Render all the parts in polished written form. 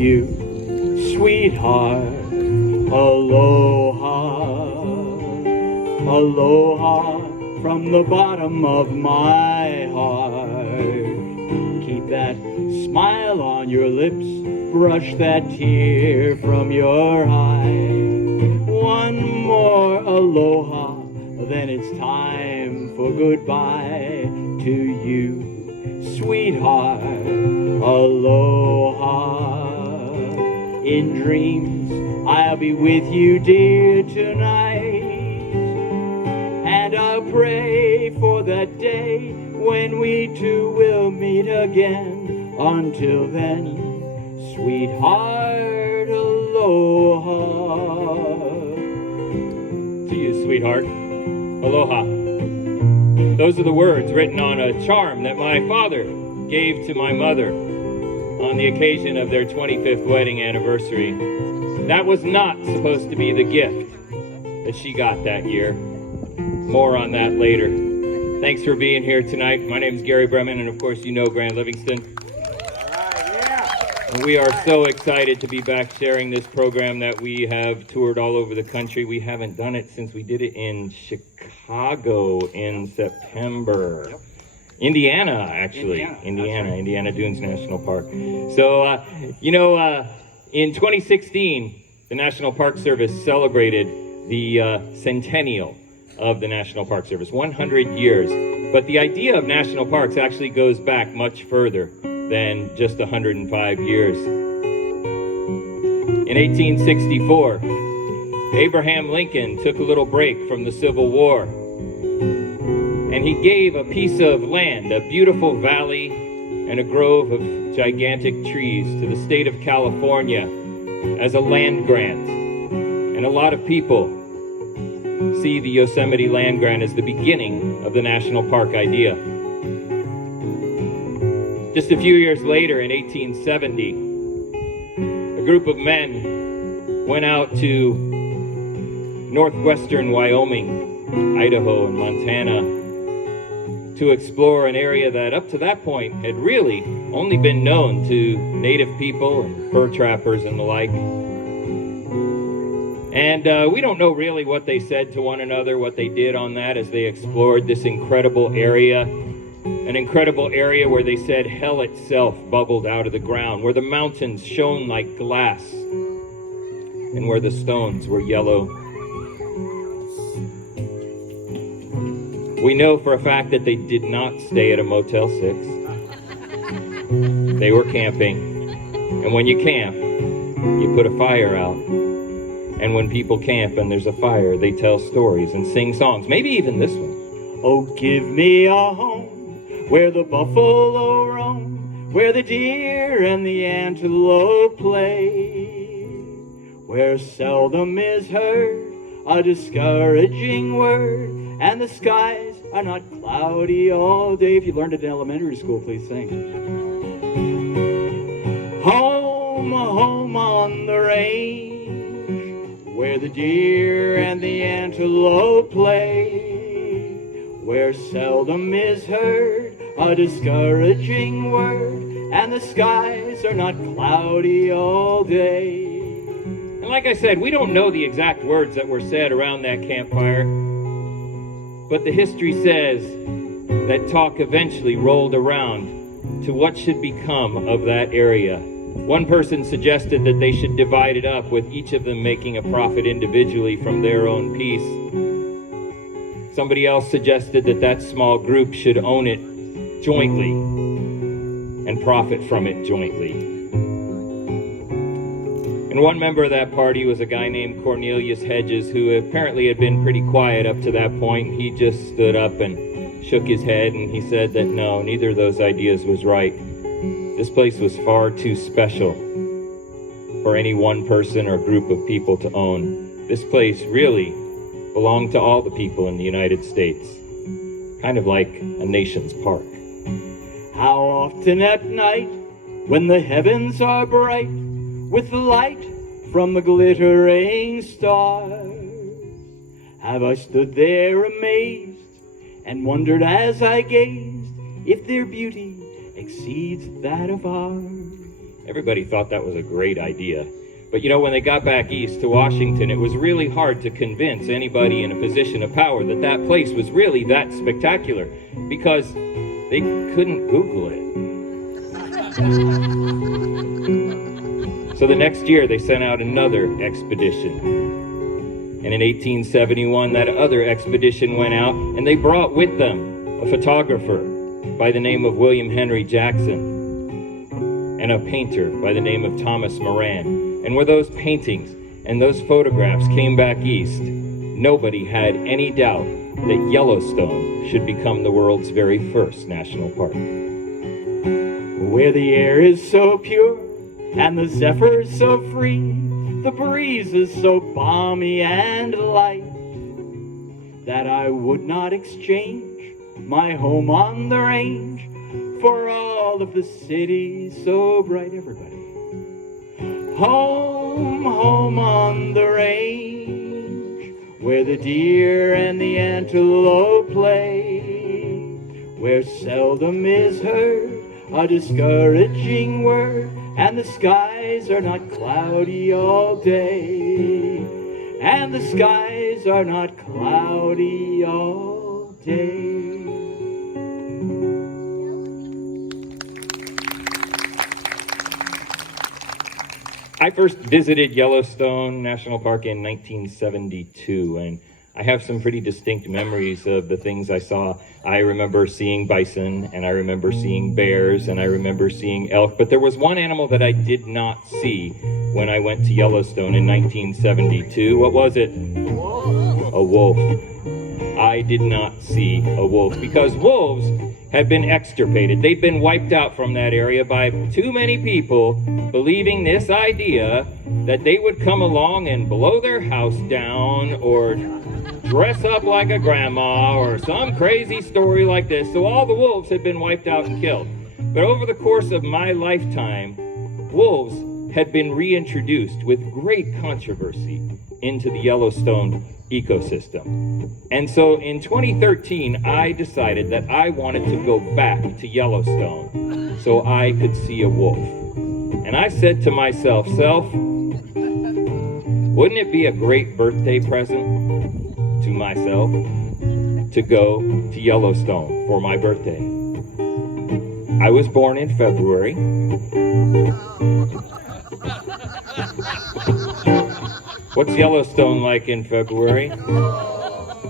you, sweetheart, aloha, aloha from the bottom of my heart. Keep that smile on your lips, brush that tear from your eye. One more aloha, then it's time for goodbye to you, sweetheart, aloha. In dreams, I'll be with you, dear, tonight. And I'll pray for that day when we two will meet again. Until then, sweetheart, aloha. To you, sweetheart, aloha. Those are the words written on a charm that my father gave to my mother on the occasion of their 25th wedding anniversary. That was not supposed to be the gift that she got that year. More on that later. Thanks for being here tonight. My name is Gary Bremen, and of course you know Grant Livingston. And we are so excited to be back sharing this program that we have toured all over the country. We haven't done it since we did it in Chicago in September. Yep. Indiana, actually. Indiana Dunes National Park. So, in 2016, the National Park Service celebrated the centennial of the National Park Service, 100 years. But the idea of national parks actually goes back much further than just 105 years. In 1864, Abraham Lincoln took a little break from the Civil War, and he gave a piece of land, a beautiful valley and a grove of gigantic trees to the state of California as a land grant. And a lot of people see the Yosemite land grant as the beginning of the national park idea. Just a few years later, in 1870, a group of men went out to northwestern Wyoming, Idaho, and Montana to explore an area that up to that point had really only been known to native people and fur trappers and the like. And we don't know really what they said to one another, what they did on that as they explored this incredible area. An incredible area where they said hell itself bubbled out of the ground, where the mountains shone like glass, and where the stones were yellow. We know for a fact that they did not stay at a Motel 6. They were camping. And when you camp, you put a fire out. And when people camp and there's a fire, they tell stories and sing songs, maybe even this one. Oh, give me a home where the buffalo roam, where the deer and the antelope play, where seldom is heard a discouraging word, and the skies are not cloudy all day. If you learned it in elementary school, please sing. Home, home on the range, where the deer and the antelope play, where seldom is heard a discouraging word, and the skies are not cloudy all day. And like I said, we don't know the exact words that were said around that campfire, but the history says that talk eventually rolled around to what should become of that area. One person suggested that they should divide it up, with each of them making a profit individually from their own piece. Somebody else suggested that that small group should own it jointly and profit from it jointly. And one member of that party was a guy named Cornelius Hedges, who apparently had been pretty quiet up to that point. He just stood up and shook his head, and he said that no, neither of those ideas was right. This place was far too special for any one person or group of people to own. This place really belonged to all the people in the United States, kind of like a nation's park. How often at night, when the heavens are bright with the light from the glittering stars, have I stood there amazed and wondered as I gazed if their beauty exceeds that of ours. Everybody thought that was a great idea. But when they got back east to Washington, it was really hard to convince anybody in a position of power that that place was really that spectacular, because they couldn't Google it. So the next year, they sent out another expedition. And in 1871, that other expedition went out, and they brought with them a photographer by the name of William Henry Jackson and a painter by the name of Thomas Moran. And where those paintings and those photographs came back east, nobody had any doubt that Yellowstone should become the world's very first national park. Where the air is so pure and the zephyrs so free, the breeze is so balmy and light, that I would not exchange my home on the range for all of the city so bright. Everybody. Home, home on the range, where the deer and the antelope play, where seldom is heard a discouraging word, and the skies are not cloudy all day, and the skies are not cloudy all day. I first visited Yellowstone National Park in 1972, and I have some pretty distinct memories of the things I saw. I remember seeing bison, and I remember seeing bears, and I remember seeing elk, but there was one animal that I did not see when I went to Yellowstone in 1972. What was it? A wolf. I did not see a wolf, because wolves had been extirpated. They'd been wiped out from that area by too many people believing this idea that they would come along and blow their house down or dress up like a grandma or some crazy story like this. So all the wolves had been wiped out and killed. But over the course of my lifetime, wolves had been reintroduced with great controversy into the Yellowstone ecosystem. And so in 2013, I decided that I wanted to go back to Yellowstone so I could see a wolf. And I said to myself, wouldn't it be a great birthday present to myself to go to Yellowstone for my birthday? I was born in February. What's Yellowstone like in February?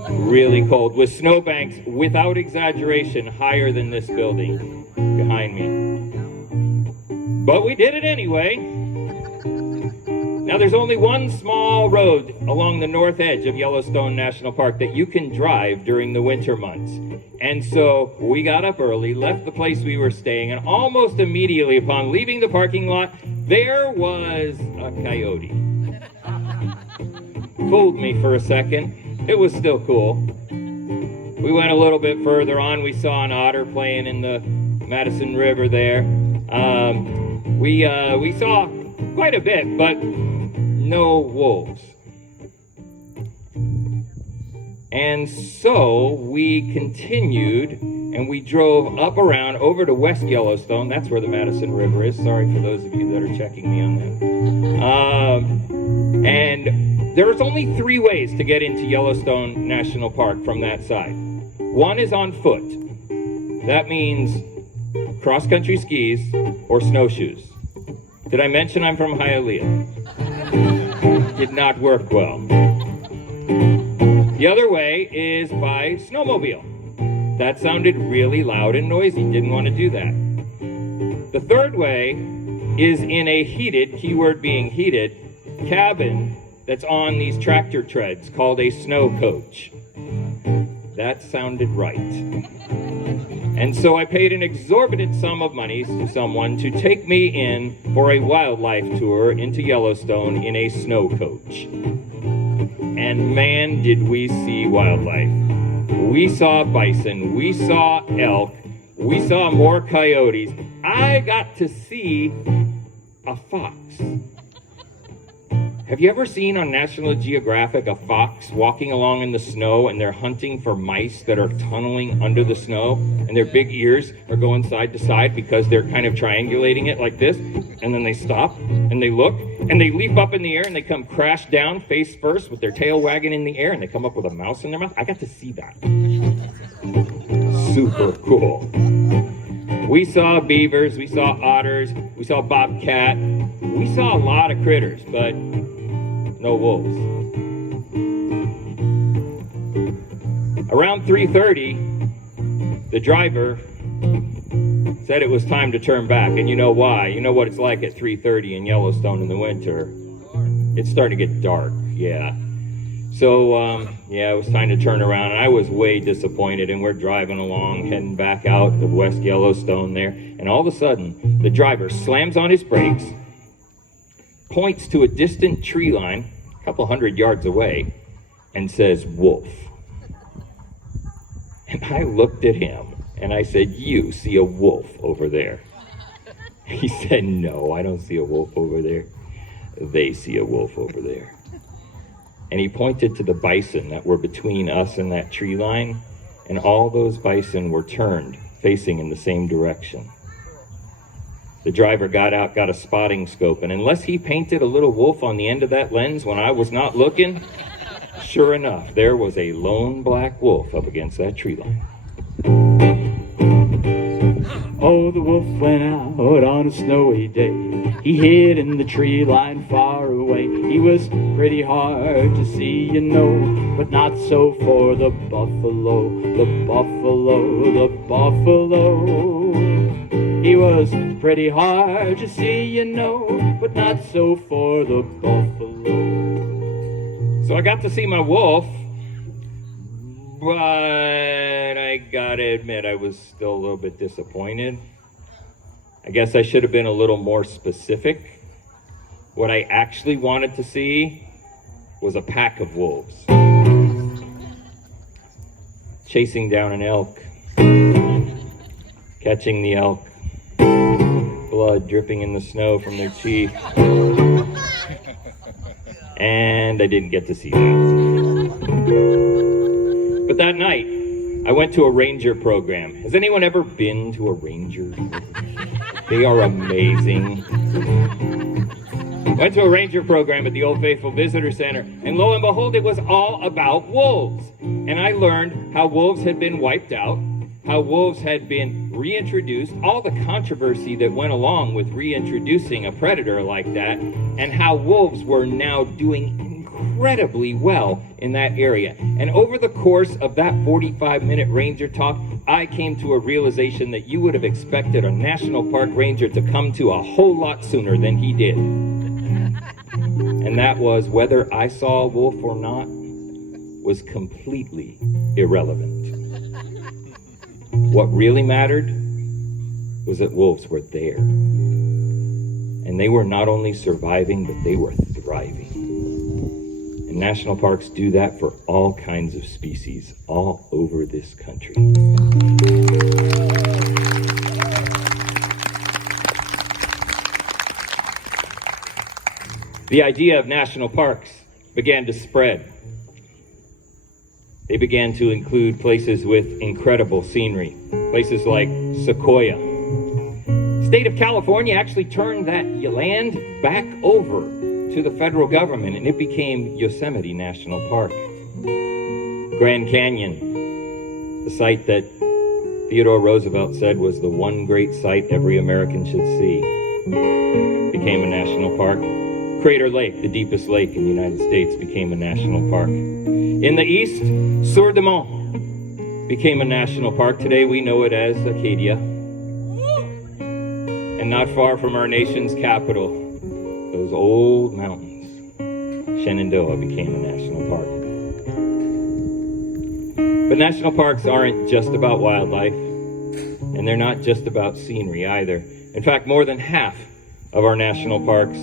Really cold, with snowbanks, without exaggeration, higher than this building behind me. But we did it anyway. Now there's only one small road along the north edge of Yellowstone National Park that you can drive during the winter months. And so we got up early, left the place we were staying, and almost immediately upon leaving the parking lot, there was a coyote. Fooled me for a second. It was still cool. We went a little bit further on. We saw an otter playing in the Madison River there. We saw quite a bit, but no wolves. And so we continued, and we drove up around over to West Yellowstone. That's where the Madison River is. Sorry for those of you that are checking me on that. And there's only 3 ways to get into Yellowstone National Park from that side. One is on foot. That means cross-country skis or snowshoes. Did I mention I'm from Hialeah? Did not work well. The other way is by snowmobile. That sounded really loud and noisy. Didn't want to do that. The third way is in a heated, keyword being heated, cabin that's on these tractor treads called a snow coach. That sounded right. And so I paid an exorbitant sum of money to someone to take me in for a wildlife tour into Yellowstone in a snow coach. And man, did we see wildlife. We saw bison, we saw elk, we saw more coyotes. I got to see a fox. Have you ever seen on National Geographic a fox walking along in the snow and they're hunting for mice that are tunneling under the snow and their big ears are going side to side because they're kind of triangulating it like this, and then they stop and they look and they leap up in the air and they come crash down face first with their tail wagging in the air and they come up with a mouse in their mouth? I got to see that. Super cool. We saw beavers, we saw otters, we saw bobcat, we saw a lot of critters, but no wolves. Around 3:30, the driver said it was time to turn back, and you know why? You know what it's like at 3:30 in Yellowstone in the winter. It's starting to get dark, yeah. So, it was time to turn around, and I was way disappointed, and we're driving along, heading back out of West Yellowstone there, and all of a sudden, the driver slams on his brakes, points to a distant tree line, a couple hundred yards away, and says, "Wolf." And I looked at him, and I said, "You see a wolf over there?" He said, "No, I don't see a wolf over there. They see a wolf over there." And he pointed to the bison that were between us and that tree line, and all those bison were turned, facing in the same direction. The driver got out, got a spotting scope, and unless he painted a little wolf on the end of that lens when I was not looking, sure enough, there was a lone black wolf up against that tree line. Oh, the wolf went out on a snowy day. He hid in the tree line far away. He was pretty hard to see, you know, but not so for the buffalo, the buffalo, the buffalo. He was pretty hard to see, you know, but not so for the buffalo. So I got to see my wolf, but I gotta admit I was still a little bit disappointed. I guess I should have been a little more specific. What I actually wanted to see was a pack of wolves chasing down an elk, catching the elk, blood dripping in the snow from their cheek. And I didn't get to see that. But that night, I went to a ranger program. Has anyone ever been to a ranger? They are amazing. Went to a ranger program at the Old Faithful Visitor Center, and lo and behold, it was all about wolves. And I learned how wolves had been wiped out, how wolves had been reintroduced, all the controversy that went along with reintroducing a predator like that, and how wolves were now doing incredibly well in that area. And over the course of that 45-minute ranger talk, I came to a realization that you would have expected a national park ranger to come to a whole lot sooner than he did. And that was whether I saw a wolf or not was completely irrelevant. What really mattered was that wolves were there. And they were not only surviving, but they were thriving. And national parks do that for all kinds of species all over this country. The idea of national parks began to spread. They began to include places with incredible scenery, places like Sequoia. The state of California actually turned that land back over to the federal government, and it became Yosemite National Park. Grand Canyon, the site that Theodore Roosevelt said was the one great sight every American should see, became a national park. Crater Lake, the deepest lake in the United States, became a national park. In the east, Sur de Mont became a national park. Today we know it as Acadia. And not far from our nation's capital, those old mountains, Shenandoah became a national park. But national parks aren't just about wildlife, and they're not just about scenery either. In fact, more than half of our national parks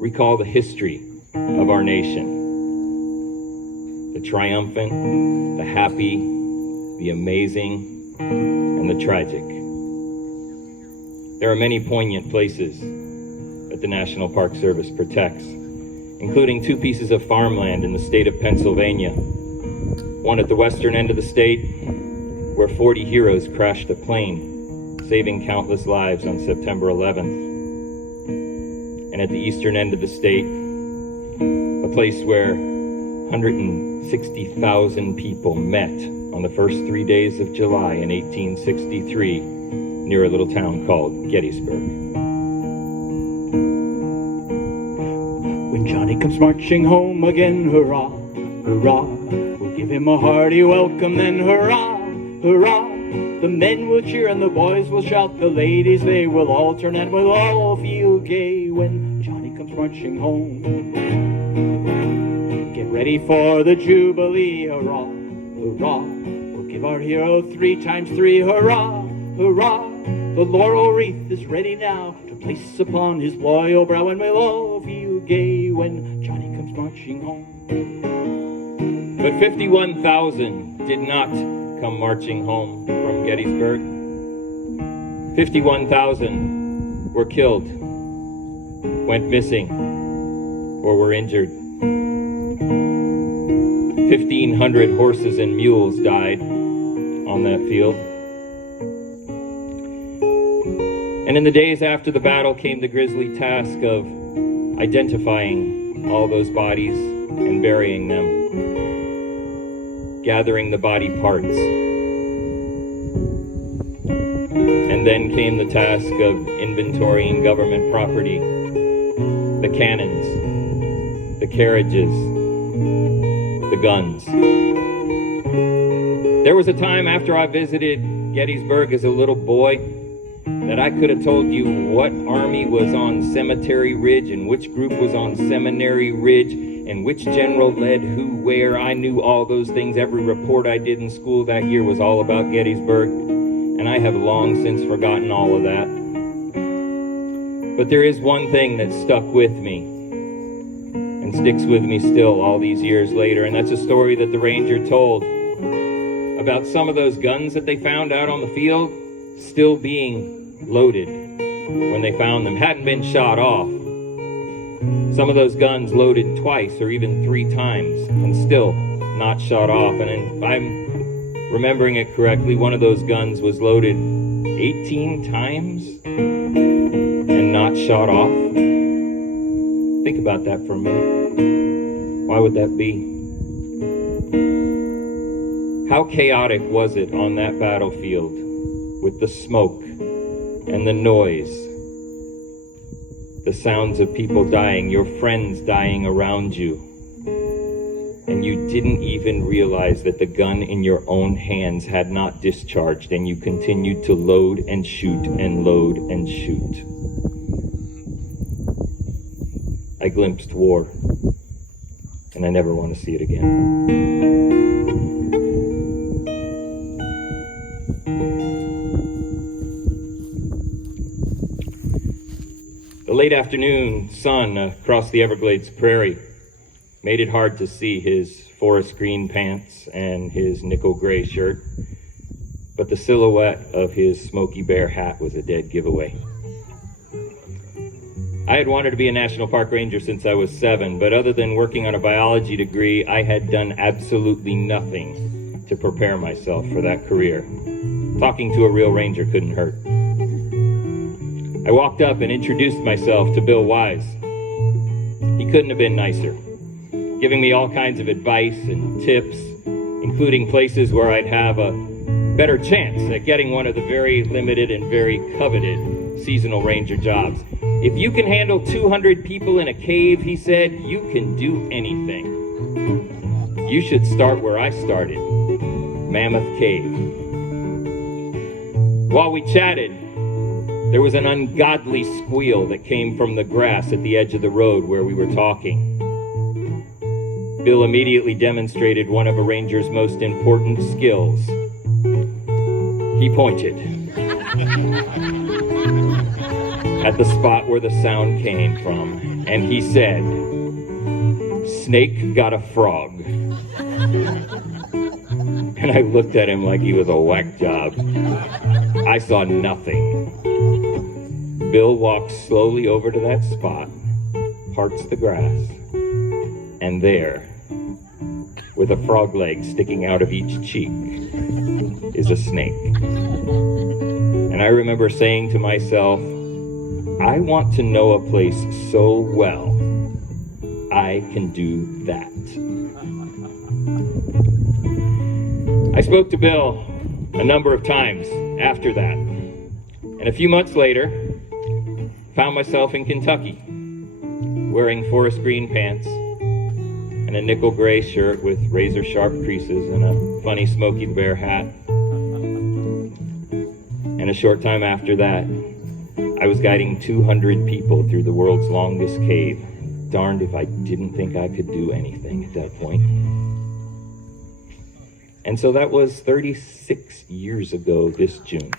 recall the history of our nation. The triumphant, the happy, the amazing, and the tragic. There are many poignant places that the National Park Service protects. including 2 pieces of farmland in the state of Pennsylvania. One at the western end of the state, where 40 heroes crashed a plane, saving countless lives on September 11th. And at the eastern end of the state, a place where 160,000 people met on the first 3 days of July in 1863 near a little town called Gettysburg. When Johnny comes marching home again, hurrah, hurrah, we'll give him a hearty welcome then, hurrah, hurrah. The men will cheer and the boys will shout, the ladies they will all turn and we'll all feel gay when Johnny comes marching home. Get ready for the Jubilee, hurrah, hurrah. We'll give our hero 3 times 3, hurrah, hurrah. The laurel wreath is ready now to place upon his loyal brow, and we'll all feel gay when Johnny comes marching home. But 51,000 did not come marching home from Gettysburg. 51,000 were killed, went missing, or were injured. 1,500 horses and mules died on that field. And in the days after the battle came the grisly task of identifying all those bodies and burying them, gathering the body parts. And then came the task of inventorying government property, the cannons, the carriages, the guns. There was a time after I visited Gettysburg as a little boy that I could have told you what army was on Cemetery Ridge and which group was on Seminary Ridge and which general led who where. I knew all those things. Every report I did in school that year was all about Gettysburg, and I have long since forgotten all of that. But there is one thing that stuck with me and sticks with me still all these years later, and that's a story that the ranger told about some of those guns that they found out on the field still being loaded when they found them, hadn't been shot off. Some of those guns loaded twice or even 3 times and still not shot off. And if I'm remembering it correctly, one of those guns was loaded 18 times and not shot off. Think about that for a minute. Why would that be? How chaotic was it on that battlefield with the smoke and the noise, the sounds of people dying, your friends dying around you, and you didn't even realize that the gun in your own hands had not discharged, and you continued to load and shoot and load and shoot. I glimpsed war, and I never want to see it again. The late afternoon sun across the Everglades prairie made it hard to see his forest green pants and his nickel gray shirt, but the silhouette of his Smokey Bear hat was a dead giveaway. I had wanted to be a National Park Ranger since I was 7, but other than working on a biology degree, I had done absolutely nothing to prepare myself for that career. Talking to a real ranger couldn't hurt. I walked up and introduced myself to Bill Wise. He couldn't have been nicer, giving me all kinds of advice and tips, including places where I'd have a better chance at getting one of the very limited and very coveted seasonal ranger jobs. If you can handle 200 people in a cave, he said, you can do anything. You should start where I started, Mammoth Cave. While we chatted, there was an ungodly squeal that came from the grass at the edge of the road where we were talking. Bill immediately demonstrated one of a ranger's most important skills. He pointed at the spot where the sound came from, and he said, "Snake got a frog." And I looked at him like he was a whack job. I saw nothing. Bill walks slowly over to that spot, parts the grass, And there, with a frog leg sticking out of each cheek, is a snake. And I remember saying to myself, I want to know a place so well, I can do that. I spoke to Bill a number of times after that. And a few months later, found myself in Kentucky, wearing forest green pants and a nickel gray shirt with razor sharp creases and a funny Smokey the Bear hat. And a short time after that, I was guiding 200 people through the world's longest cave. Darned if I didn't think I could do anything at that point. And so that was 36 years ago this June.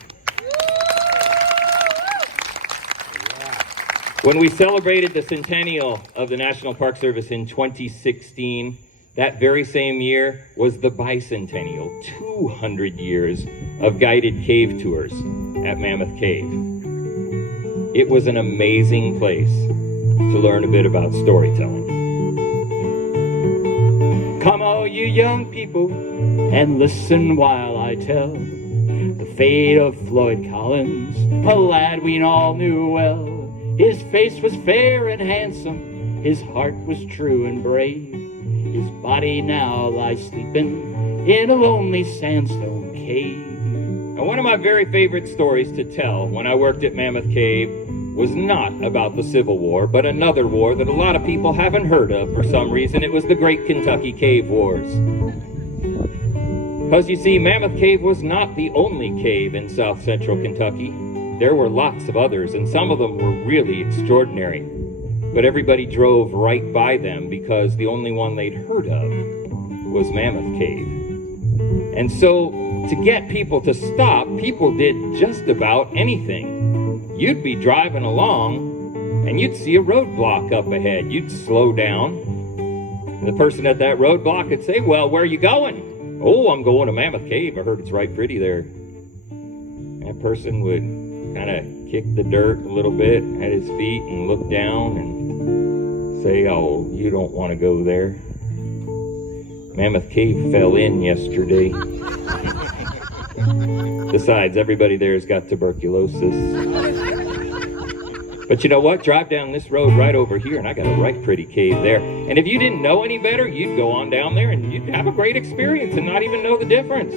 When we celebrated the centennial of the National Park Service in 2016, that very same year was the bicentennial, 200 years of guided cave tours at Mammoth Cave. It was an amazing place to learn a bit about storytelling. Come all you young people and listen while I tell the fate of Floyd Collins, a lad we all knew well. His face was fair and handsome, his heart was true and brave. His body now lies sleeping in a lonely sandstone cave. Now, one of my very favorite stories to tell when I worked at Mammoth Cave was not about the Civil War, but another war that a lot of people haven't heard of for some reason. It was the Great Kentucky Cave Wars. Because you see, Mammoth Cave was not the only cave in south central Kentucky. There were lots of others, and some of them were really extraordinary. But everybody drove right by them because the only one they'd heard of was Mammoth Cave. And so, to get people to stop, people did just about anything. You'd be driving along, and you'd see a roadblock up ahead. You'd slow down. And the person at that roadblock would say, well, where are you going? Oh, I'm going to Mammoth Cave. I heard it's right pretty there. And that person would kind of kick the dirt a little bit at his feet and look down and say, oh, you don't want to go there. Mammoth Cave fell in yesterday. Besides, everybody there's got tuberculosis. But you know what? Drive down this road right over here, and I got a right pretty cave there. And if you didn't know any better, you'd go on down there, and you'd have a great experience and not even know the difference.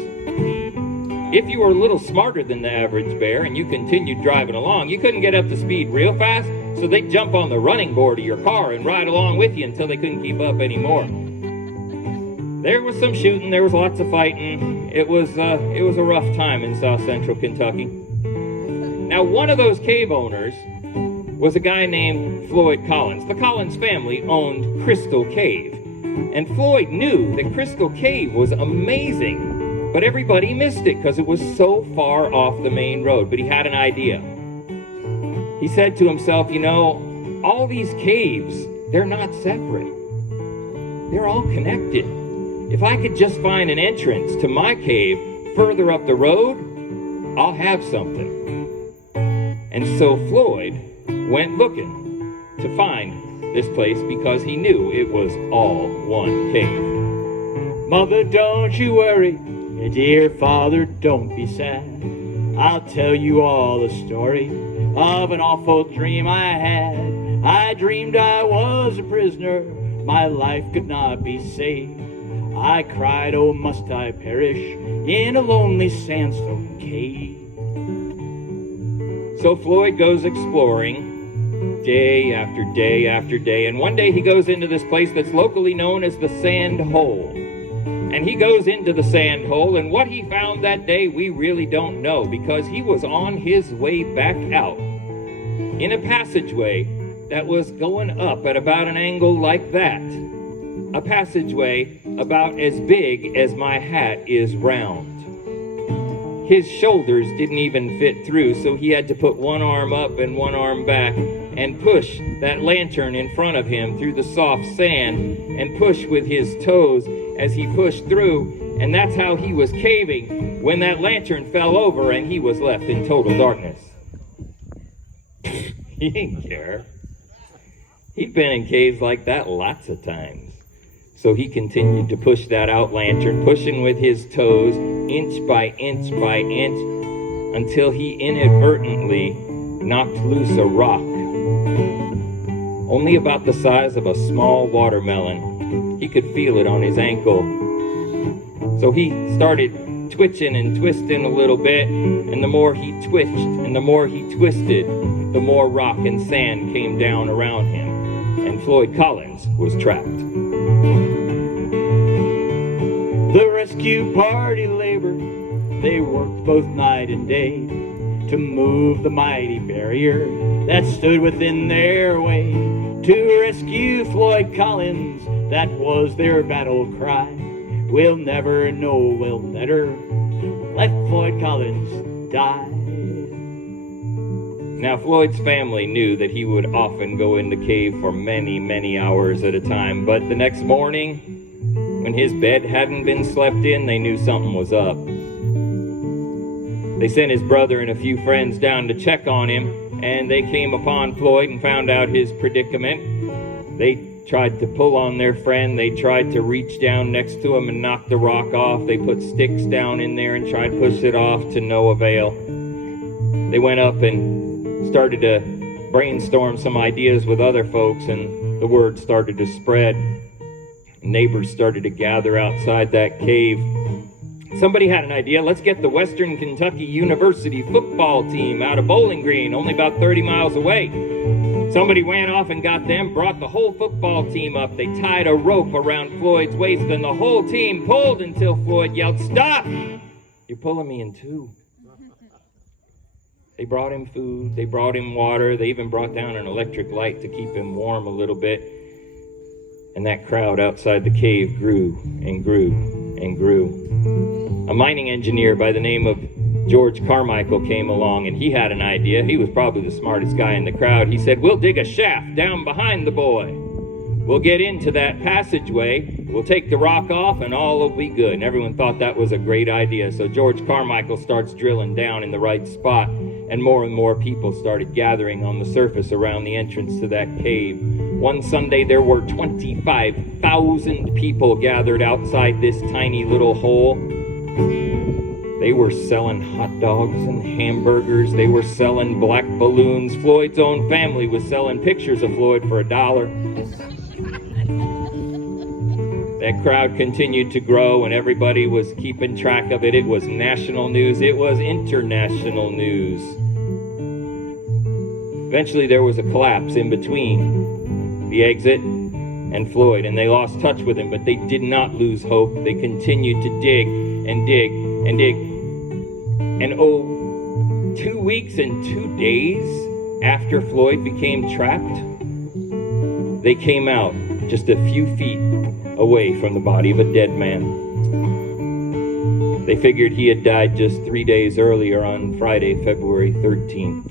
If you were a little smarter than the average bear and you continued driving along, you couldn't get up to speed real fast, so they'd jump on the running board of your car and ride along with you until they couldn't keep up anymore. There was some shooting, there was lots of fighting. It was a rough time in south central Kentucky. Now, one of those cave owners was a guy named Floyd Collins. The Collins family owned Crystal Cave, and Floyd knew that Crystal Cave was amazing. But everybody missed it because it was so far off the main road. But he had an idea. He said to himself, you know, all these caves, they're not separate. They're all connected. If I could just find an entrance to my cave further up the road, I'll have something. And so Floyd went looking to find this place because he knew it was all one cave. Mother, don't you worry. Dear father, don't be sad. I'll tell you all the story of an awful dream I had. I dreamed I was a prisoner, my life could not be saved. I cried, oh, must I perish in a lonely sandstone cave. So Floyd goes exploring day after day after day, and one day he goes into this place that's locally known as the Sand Hole. And he goes into the sand hole, and what he found that day, we really don't know, because he was on his way back out in a passageway that was going up at about an angle like that. A passageway about as big as my hat is round. His shoulders didn't even fit through, so he had to put one arm up and one arm back and push that lantern in front of him through the soft sand and push with his toes as he pushed through, and that's how he was caving when that lantern fell over and he was left in total darkness. He didn't care. He'd been in caves like that lots of times. So he continued to push that out lantern, pushing with his toes, inch by inch by inch, until he inadvertently knocked loose a rock, only about the size of a small watermelon. He could feel it on his ankle. So he started twitching and twisting a little bit, and the more he twitched and the more he twisted, the more rock and sand came down around him, and Floyd Collins was trapped. The rescue party labored. They worked both night and day to move the mighty barrier that stood within their way. To rescue Floyd Collins, that was their battle cry. We'll never know, we'll never let Floyd Collins die. Now, Floyd's family knew that he would often go in the cave for many, many hours at a time, but the next morning, when his bed hadn't been slept in, they knew something was up. They sent his brother and a few friends down to check on him, and they came upon Floyd and found out his predicament. They tried to pull on their friend. They tried to reach down next to him and knock the rock off. They put sticks down in there and tried to push it off, to no avail. They went up and started to brainstorm some ideas with other folks, and the word started to spread. Neighbors started to gather outside that cave. Somebody had an idea. Let's get the Western Kentucky University football team out of Bowling Green, only about 30 miles away. Somebody ran off and got them, brought the whole football team up. They tied a rope around Floyd's waist, and the whole team pulled until Floyd yelled, "Stop! You're pulling me in two." They brought him food. They brought him water. They even brought down an electric light to keep him warm a little bit. And that crowd outside the cave grew and grew and grew. A mining engineer by the name of George Carmichael came along, and he had an idea. He was probably the smartest guy in the crowd. He said, "We'll dig a shaft down behind the boy. We'll get into that passageway. We'll take the rock off, and all will be good." And everyone thought that was a great idea. So George Carmichael starts drilling down in the right spot, and more people started gathering on the surface around the entrance to that cave. One Sunday, there were 25,000 people gathered outside this tiny little hole. They were selling hot dogs and hamburgers. They were selling black balloons. Floyd's own family was selling pictures of Floyd for $1. That crowd continued to grow, and everybody was keeping track of it. It was national news. It was international news. Eventually, there was a collapse in between the exit and Floyd, and they lost touch with him, but they did not lose hope. They continued to dig and dig and dig. And 2 weeks and 2 days after Floyd became trapped, they came out just a few feet away from the body of a dead man. They figured he had died just 3 days earlier on Friday, February 13th.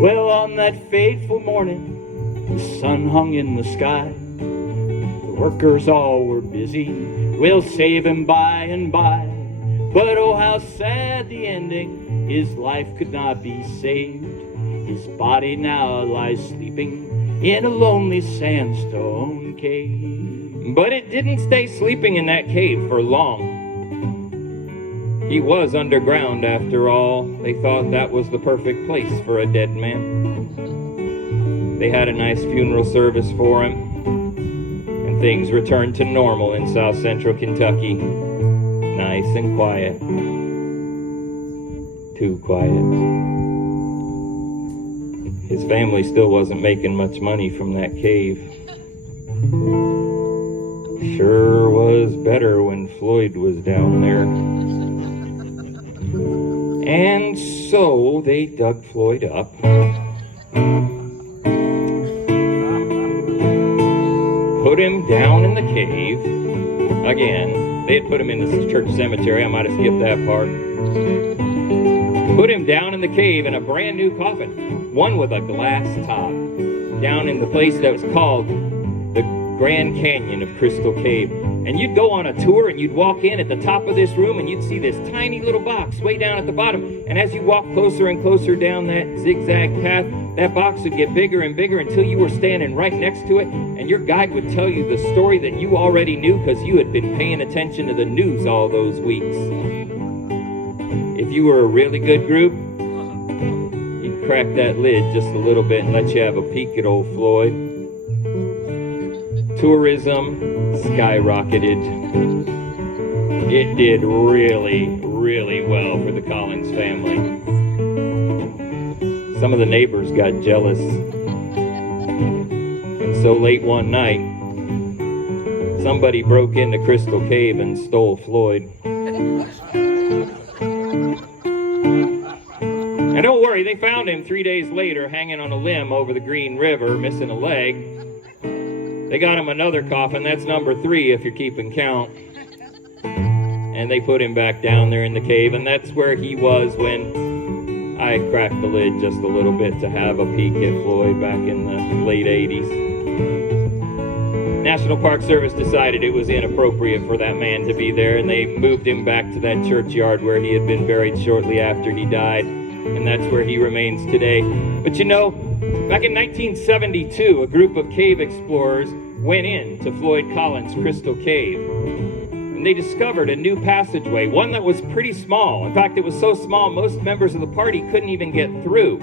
Well, on that fateful morning, the sun hung in the sky. The workers all were busy. We'll save him by and by. But oh, how sad the ending. His life could not be saved. His body now lies sleeping in a lonely sandstone cave. But it didn't stay sleeping in that cave for long. He was underground after all. They thought that was the perfect place for a dead man. They had a nice funeral service for him, and things returned to normal in South Central Kentucky. Nice and quiet. Too quiet. His family still wasn't making much money from that cave. Sure was better when Floyd was down there. And so they dug Floyd up, put him down in the cave. Again, they had put him in the church cemetery. I might have skipped that part. Put him down in the cave in a brand new coffin, one with a glass top, down in the place that was called the Grand Canyon of Crystal Cave. And you'd go on a tour and you'd walk in at the top of this room and you'd see this tiny little box way down at the bottom. And as you walk closer and closer down that zigzag path, that box would get bigger and bigger until you were standing right next to it. And your guide would tell you the story that you already knew because you had been paying attention to the news all those weeks. If you were a really good group, you'd crack that lid just a little bit and let you have a peek at old Floyd. Tourism skyrocketed. It did really, really well for the Collins family. Some of the neighbors got jealous. And so late one night, somebody broke into Crystal Cave and stole Floyd. And don't worry, they found him 3 days later hanging on a limb over the Green River, missing a leg. They got him another coffin, that's number 3 if you're keeping count. And they put him back down there in the cave, and that's where he was when I cracked the lid just a little bit to have a peek at Floyd back in the late 80s. National Park Service decided it was inappropriate for that man to be there, and they moved him back to that churchyard where he had been buried shortly after he died, and that's where he remains today. But you know, back in 1972, a group of cave explorers went in to Floyd Collins' Crystal Cave, and they discovered a new passageway, one that was pretty small. In fact, it was so small, most members of the party couldn't even get through.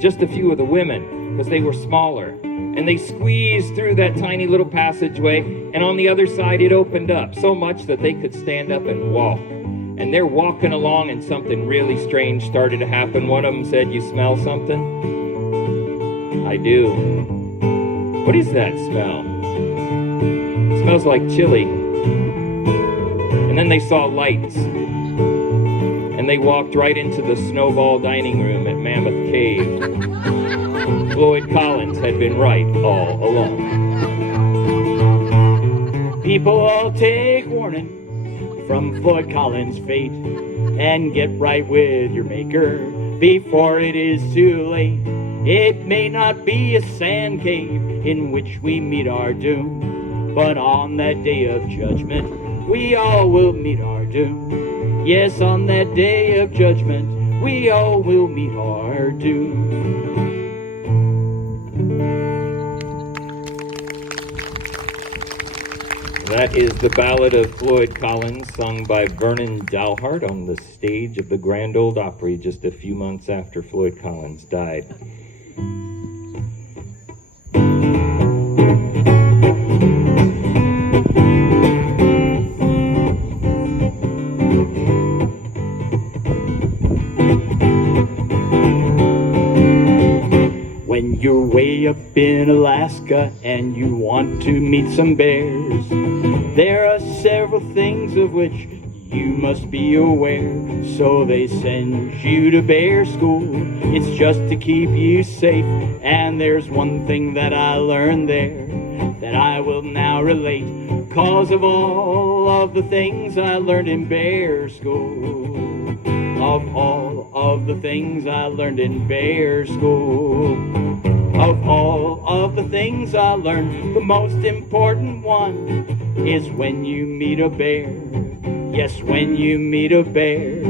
Just a few of the women, because they were smaller. And they squeezed through that tiny little passageway, and on the other side it opened up so much that they could stand up and walk. And they're walking along, and something really strange started to happen. One of them said, "You smell something?" "I do." "What is that smell?" "It smells like chili." And then they saw lights, and they walked right into the snowball dining room at Mammoth Cave. Floyd Collins had been right all along. People all take warning from Floyd Collins' fate, and get right with your maker before it is too late. It may not be a sand cave in which we meet our doom, but on that day of judgment we all will meet our doom. Yes, on that day of judgment we all will meet our doom. That is the Ballad of Floyd Collins, sung by Vernon Dalhart on the stage of the Grand Ole Opry just a few months after Floyd Collins died. When you're way up in Alaska and you want to meet some bears, there are several things of which you must be aware. So they send you to bear school, it's just to keep you safe. And there's one thing that I learned there that I will now relate, 'cause of all of the things I learned in bear school. Of all of the things I learned in bear school. Of all of the things I learned, the most important one is when you meet a bear. Yes, when you meet a bear.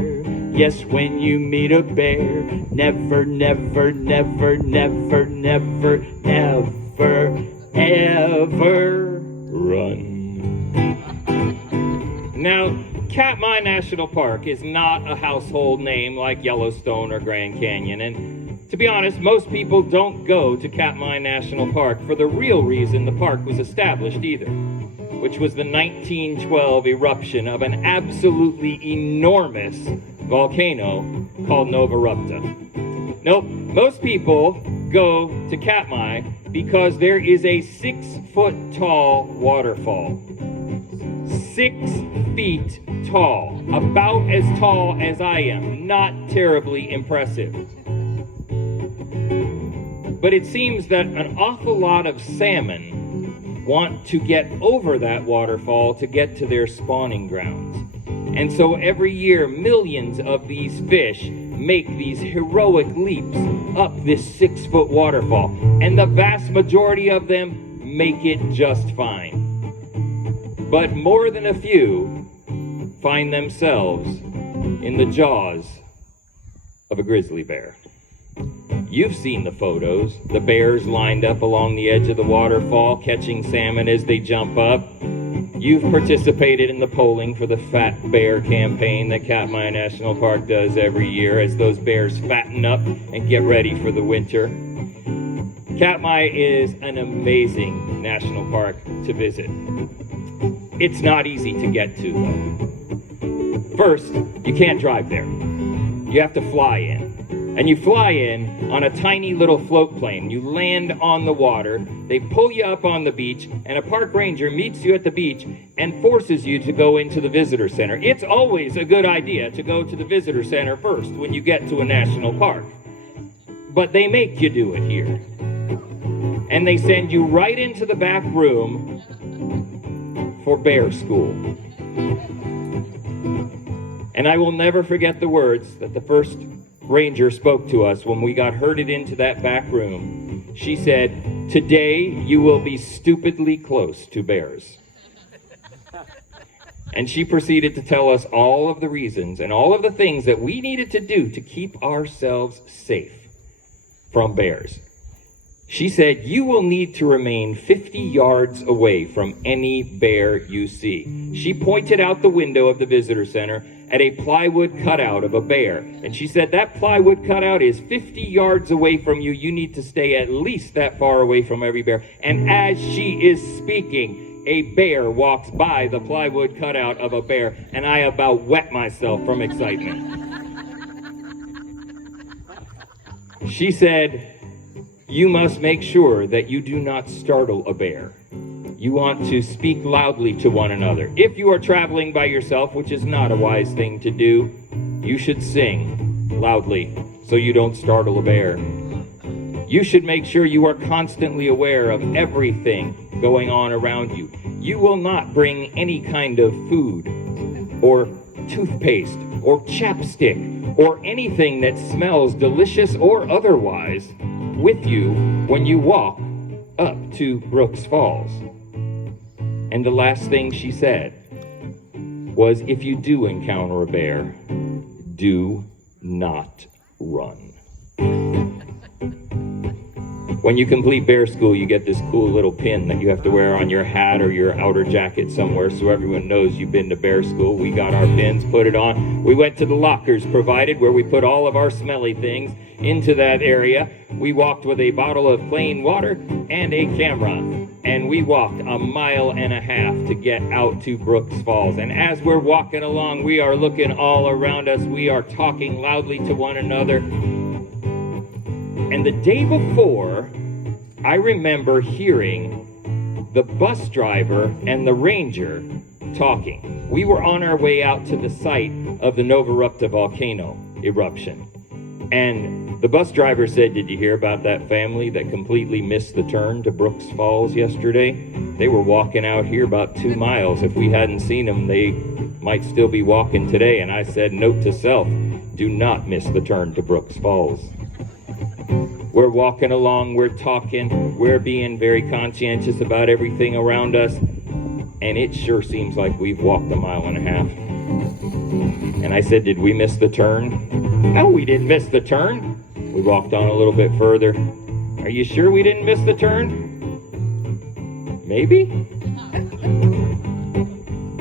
Yes, when you meet a bear. Never, never, never, never, never, ever, ever run. Now, Katmai National Park is not a household name like Yellowstone or Grand Canyon, and to be honest, most people don't go to Katmai National Park for the real reason the park was established either, which was the 1912 eruption of an absolutely enormous volcano called Nova Rupta. Nope, most people go to Katmai because there is a 6-foot-tall waterfall. 6 feet tall, about as tall as I am, not terribly impressive. But it seems that an awful lot of salmon want to get over that waterfall to get to their spawning grounds. And so every year, millions of these fish make these heroic leaps up this 6-foot waterfall. And the vast majority of them make it just fine. but more than a few find themselves in the jaws of a grizzly bear. You've seen the photos, the bears lined up along the edge of the waterfall, catching salmon as they jump up. You've participated in the polling for the Fat Bear campaign that Katmai National Park does every year as those bears fatten up and get ready for the winter. Katmai is an amazing national park to visit. It's not easy to get to, though. First, you can't drive there. You have to fly in. And you fly in on a tiny little float plane. You land on the water, they pull you up on the beach, and a park ranger meets you at the beach and forces you to go into the visitor center. It's always a good idea to go to the visitor center first when you get to a national park. But they make you do it here. And they send you right into the back room for bear school. And I will never forget the words that the first ranger spoke to us when we got herded into that back room. She said, "Today you will be stupidly close to bears." And she proceeded to tell us all of the reasons and all of the things that we needed to do to keep ourselves safe from bears. She said, "You will need to remain 50 yards away from any bear you see." She pointed out the window of the visitor center at a plywood cutout of a bear. And she said, "That plywood cutout is 50 yards away from you. You need to stay at least that far away from every bear." And as she is speaking, a bear walks by the plywood cutout of a bear, and I about wet myself from excitement. She said, "You must make sure that you do not startle a bear. You want to speak loudly to one another. If you are traveling by yourself, which is not a wise thing to do, you should sing loudly so you don't startle a bear. You should make sure you are constantly aware of everything going on around you. You will not bring any kind of food or toothpaste or chapstick or anything that smells delicious or otherwise with you when you walk up to Brooks Falls." And the last thing she said was, "If you do encounter a bear, do not run." When you complete bear school, you get this cool little pin that you have to wear on your hat or your outer jacket somewhere so everyone knows you've been to bear school. We got our pins, put it on. We went to the lockers provided where we put all of our smelly things into that area. We walked with a bottle of plain water and a camera. And we walked 1.5 miles to get out to Brooks Falls. And as we're walking along, we are looking all around us. We are talking loudly to one another. And the day before, I remember hearing the bus driver and the ranger talking. We were on our way out to the site of the Novarupta volcano eruption. And the bus driver said, "Did you hear about that family that completely missed the turn to Brooks Falls yesterday? They were walking out here about 2 miles. If we hadn't seen them, they might still be walking today." And I said, "Note to self, do not miss the turn to Brooks Falls." We're walking along, we're talking, we're being very conscientious about everything around us. And it sure seems like we've walked 1.5 miles. And I said, "Did we miss the turn?" "No, we didn't miss the turn." We walked on a little bit further. "Are you sure we didn't miss the turn?" "Maybe." "Do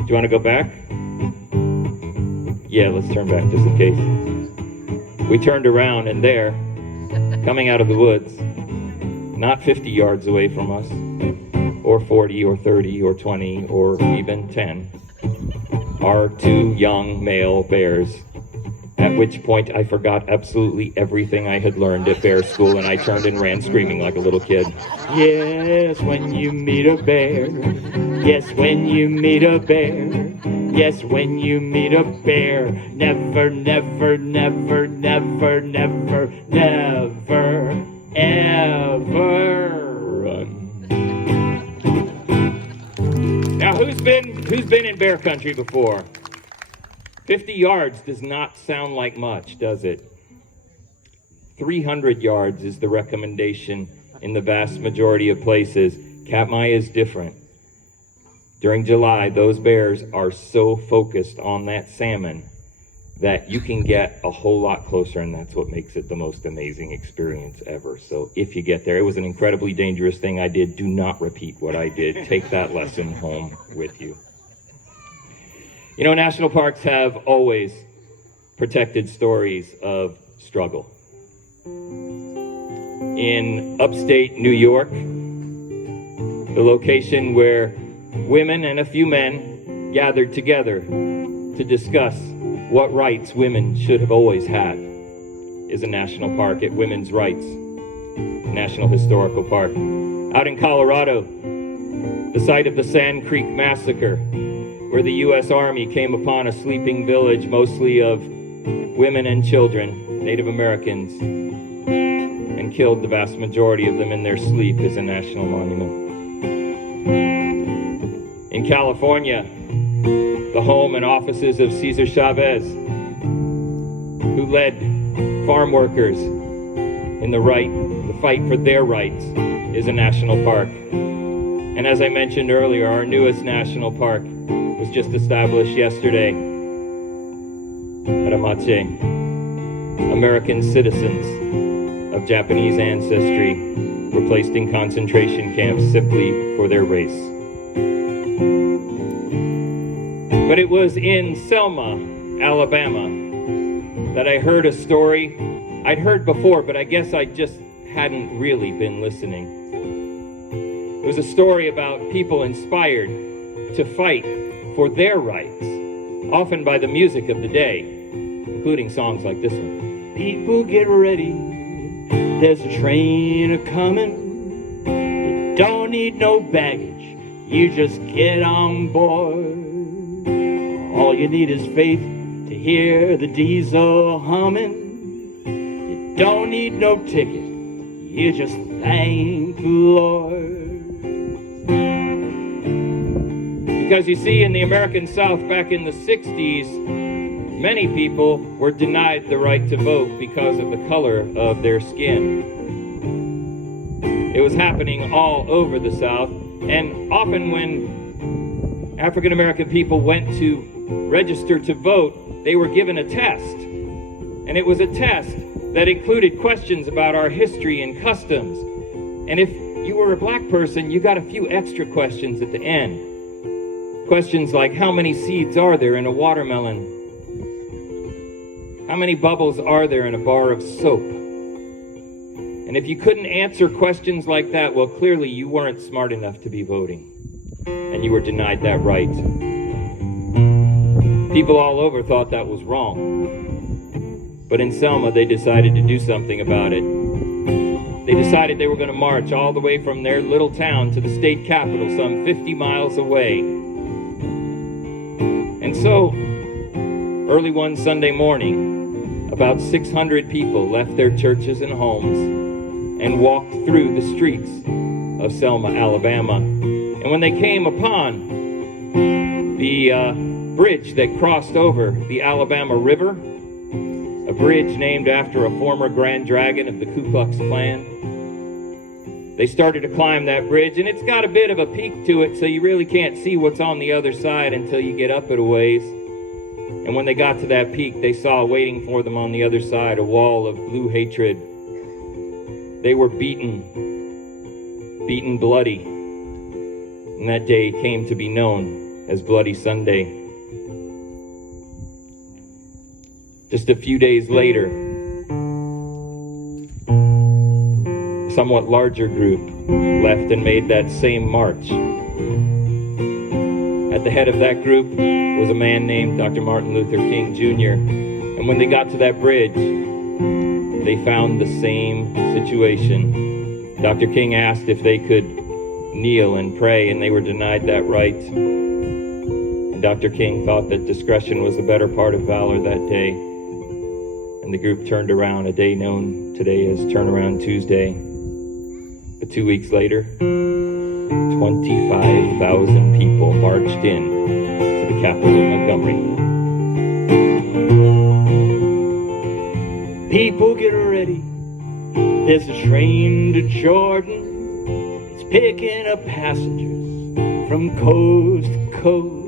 you want to go back?" "Yeah, let's turn back just in case." We turned around, and there, coming out of the woods, not 50 yards away from us, or 40 or 30 or 20 or even 10, are 2 young male bears. At which point I forgot absolutely everything I had learned at bear school, and I turned and ran screaming like a little kid. Yes, when you meet a bear. Yes, when you meet a bear. Yes, when you meet a bear. Never, never, never, never, never, never, ever run. Now, who's been in bear country before? 50 yards does not sound like much, does it? 300 yards is the recommendation in the vast majority of places. Katmai is different. During July, those bears are so focused on that salmon that you can get a whole lot closer, and that's what makes it the most amazing experience ever. So if you get there, it was an incredibly dangerous thing I did. Do not repeat what I did. Take that lesson home with you. You know, national parks have always protected stories of struggle. In upstate New York, the location where women and a few men gathered together to discuss what rights women should have always had, is a national park at Women's Rights National Historical Park. Out in Colorado, the site of the Sand Creek Massacre, where the U.S. Army came upon a sleeping village, mostly of women and children, Native Americans, and killed the vast majority of them in their sleep, is a national monument. In California, the home and offices of Cesar Chavez, who led farm workers in the fight for their rights, is a national park. And as I mentioned earlier, our newest national park was just established yesterday at Amache. American citizens of Japanese ancestry were placed in concentration camps simply for their race. But it was in Selma, Alabama, that I heard a story I'd heard before, but I guess I just hadn't really been listening. It was a story about people inspired to fight for their rights, often by the music of the day, including songs like this one. People get ready, there's a train a-coming. You don't need no baggage, you just get on board. All you need is faith to hear the diesel humming. You don't need no ticket, you just thank the Lord. Because you see, in the American South back in the 60s, many people were denied the right to vote because of the color of their skin. It was happening all over the South, and often when African American people went to register to vote, they were given a test. And it was a test that included questions about our history and customs. And if you were a black person, you got a few extra questions at the end. Questions like, how many seeds are there in a watermelon? How many bubbles are there in a bar of soap? And if you couldn't answer questions like that, well, clearly you weren't smart enough to be voting, and you were denied that right. People all over thought that was wrong. But in Selma, they decided to do something about it. They decided they were going to march all the way from their little town to the state capital, some 50 miles away. And so, early one Sunday morning, about 600 people left their churches and homes and walked through the streets of Selma, Alabama. And when they came upon the bridge that crossed over the Alabama River, a bridge named after a former Grand Dragon of the Ku Klux Klan, they started to climb that bridge, and it's got a bit of a peak to it, so you really can't see what's on the other side until you get up it a ways. And when they got to that peak, they saw waiting for them on the other side a wall of blue hatred. They were beaten bloody, and that day came to be known as Bloody Sunday. Just a few days later, a somewhat larger group left and made that same march. At the head of that group was a man named Dr. Martin Luther King Jr. And when they got to that bridge, they found the same situation. Dr. King asked if they could kneel and pray, and they were denied that right. And Dr. King thought that discretion was the better part of valor that day. And the group turned around, a day known today as Turnaround Tuesday. But 2 weeks later, 25,000 people marched in to the capital of Montgomery. People get ready, there's a train to Jordan. It's picking up passengers from coast to coast.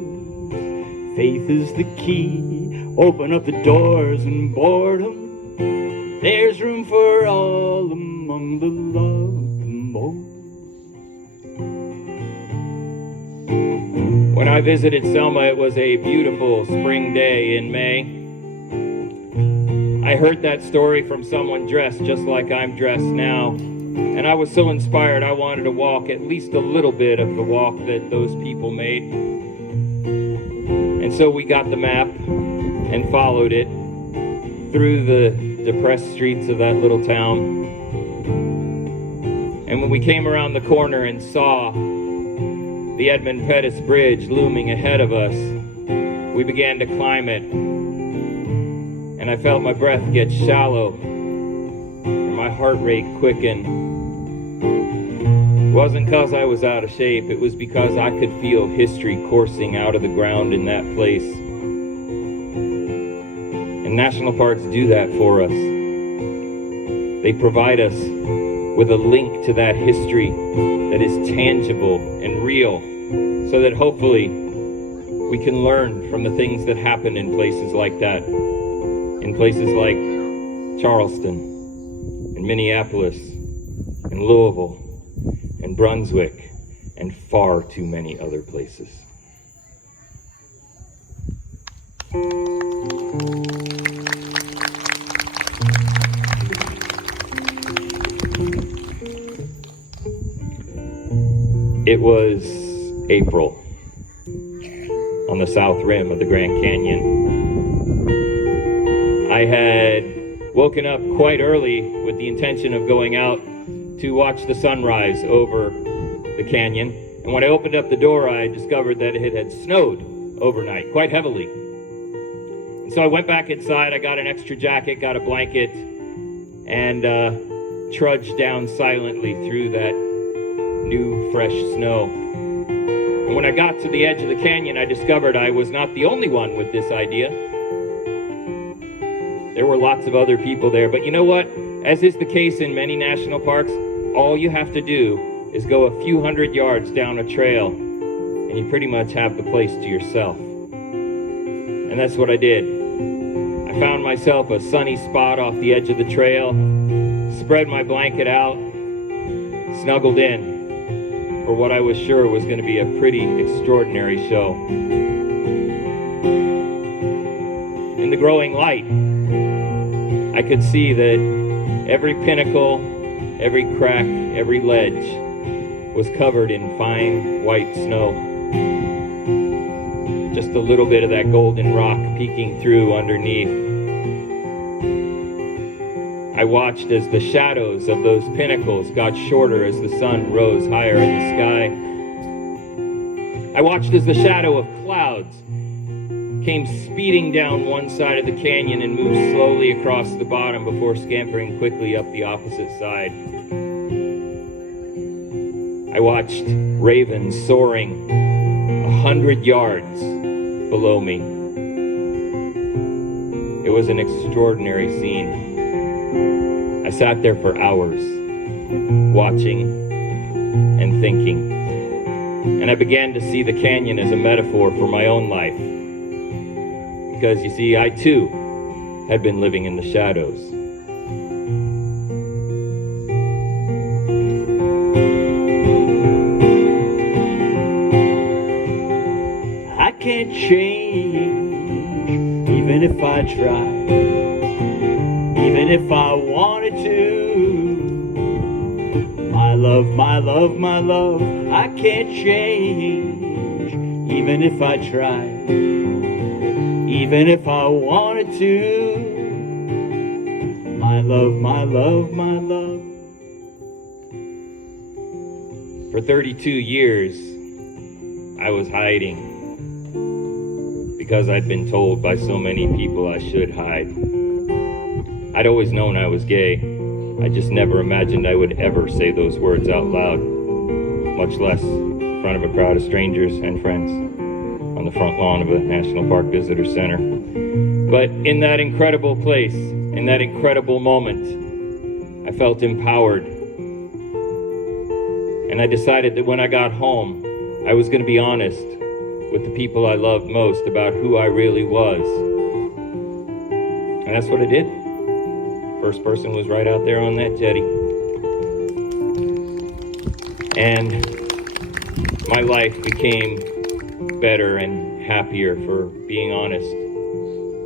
Faith is the key, open up the doors and boredom. There's room for all among the loved the most. When I visited Selma, it was a beautiful spring day in May. I heard that story from someone dressed just like I'm dressed now, and I was so inspired I wanted to walk at least a little bit of the walk that those people made. And so we got the map and followed it through the depressed streets of that little town. And when we came around the corner and saw the Edmund Pettus Bridge looming ahead of us, we began to climb it. And I felt my breath get shallow and my heart rate quicken. It wasn't because I was out of shape, it was because I could feel history coursing out of the ground in that place. And national parks do that for us. They provide us with a link to that history that is tangible and real, so that hopefully we can learn from the things that happen in places like that, in places like Charleston, and Minneapolis, and Louisville, and Brunswick, and far too many other places. It was April on the south rim of the Grand Canyon. I had woken up quite early with the intention of going out to watch the sunrise over the canyon. And when I opened up the door, I discovered that it had snowed overnight, quite heavily. And so I went back inside, I got an extra jacket, got a blanket, and trudged down silently through that new, fresh snow. And when I got to the edge of the canyon, I discovered I was not the only one with this idea. There were lots of other people there, but you know what? As is the case in many national parks, all you have to do is go a few hundred yards down a trail, and you pretty much have the place to yourself. And that's what I did. I found myself a sunny spot off the edge of the trail, spread my blanket out, snuggled in for what I was sure was going to be a pretty extraordinary show. In the growing light, I could see that every pinnacle, every crack, every ledge was covered in fine white snow. Just a little bit of that golden rock peeking through underneath. I watched as the shadows of those pinnacles got shorter as the sun rose higher in the sky. I watched as the shadow of clouds came speeding down one side of the canyon and moved slowly across the bottom before scampering quickly up the opposite side. I watched ravens soaring 100 yards below me. It was an extraordinary scene. I sat there for hours, watching and thinking. And I began to see the canyon as a metaphor for my own life. Because, you see, I too had been living in the shadows. I can't change, even if I try. Even if I wanted to. My love, my love, my love, I can't change, even if I tried. Even if I wanted to. My love, my love, my love. For 32 years, I was hiding because I'd been told by so many people I should hide. I'd always known I was gay. I just never imagined I would ever say those words out loud, much less in front of a crowd of strangers and friends on the front lawn of a National Park Visitor Center. But in that incredible place, in that incredible moment, I felt empowered. And I decided that when I got home, I was going to be honest with the people I loved most about who I really was. And that's what I did. First person was right out there on that jetty. And my life became better and happier for being honest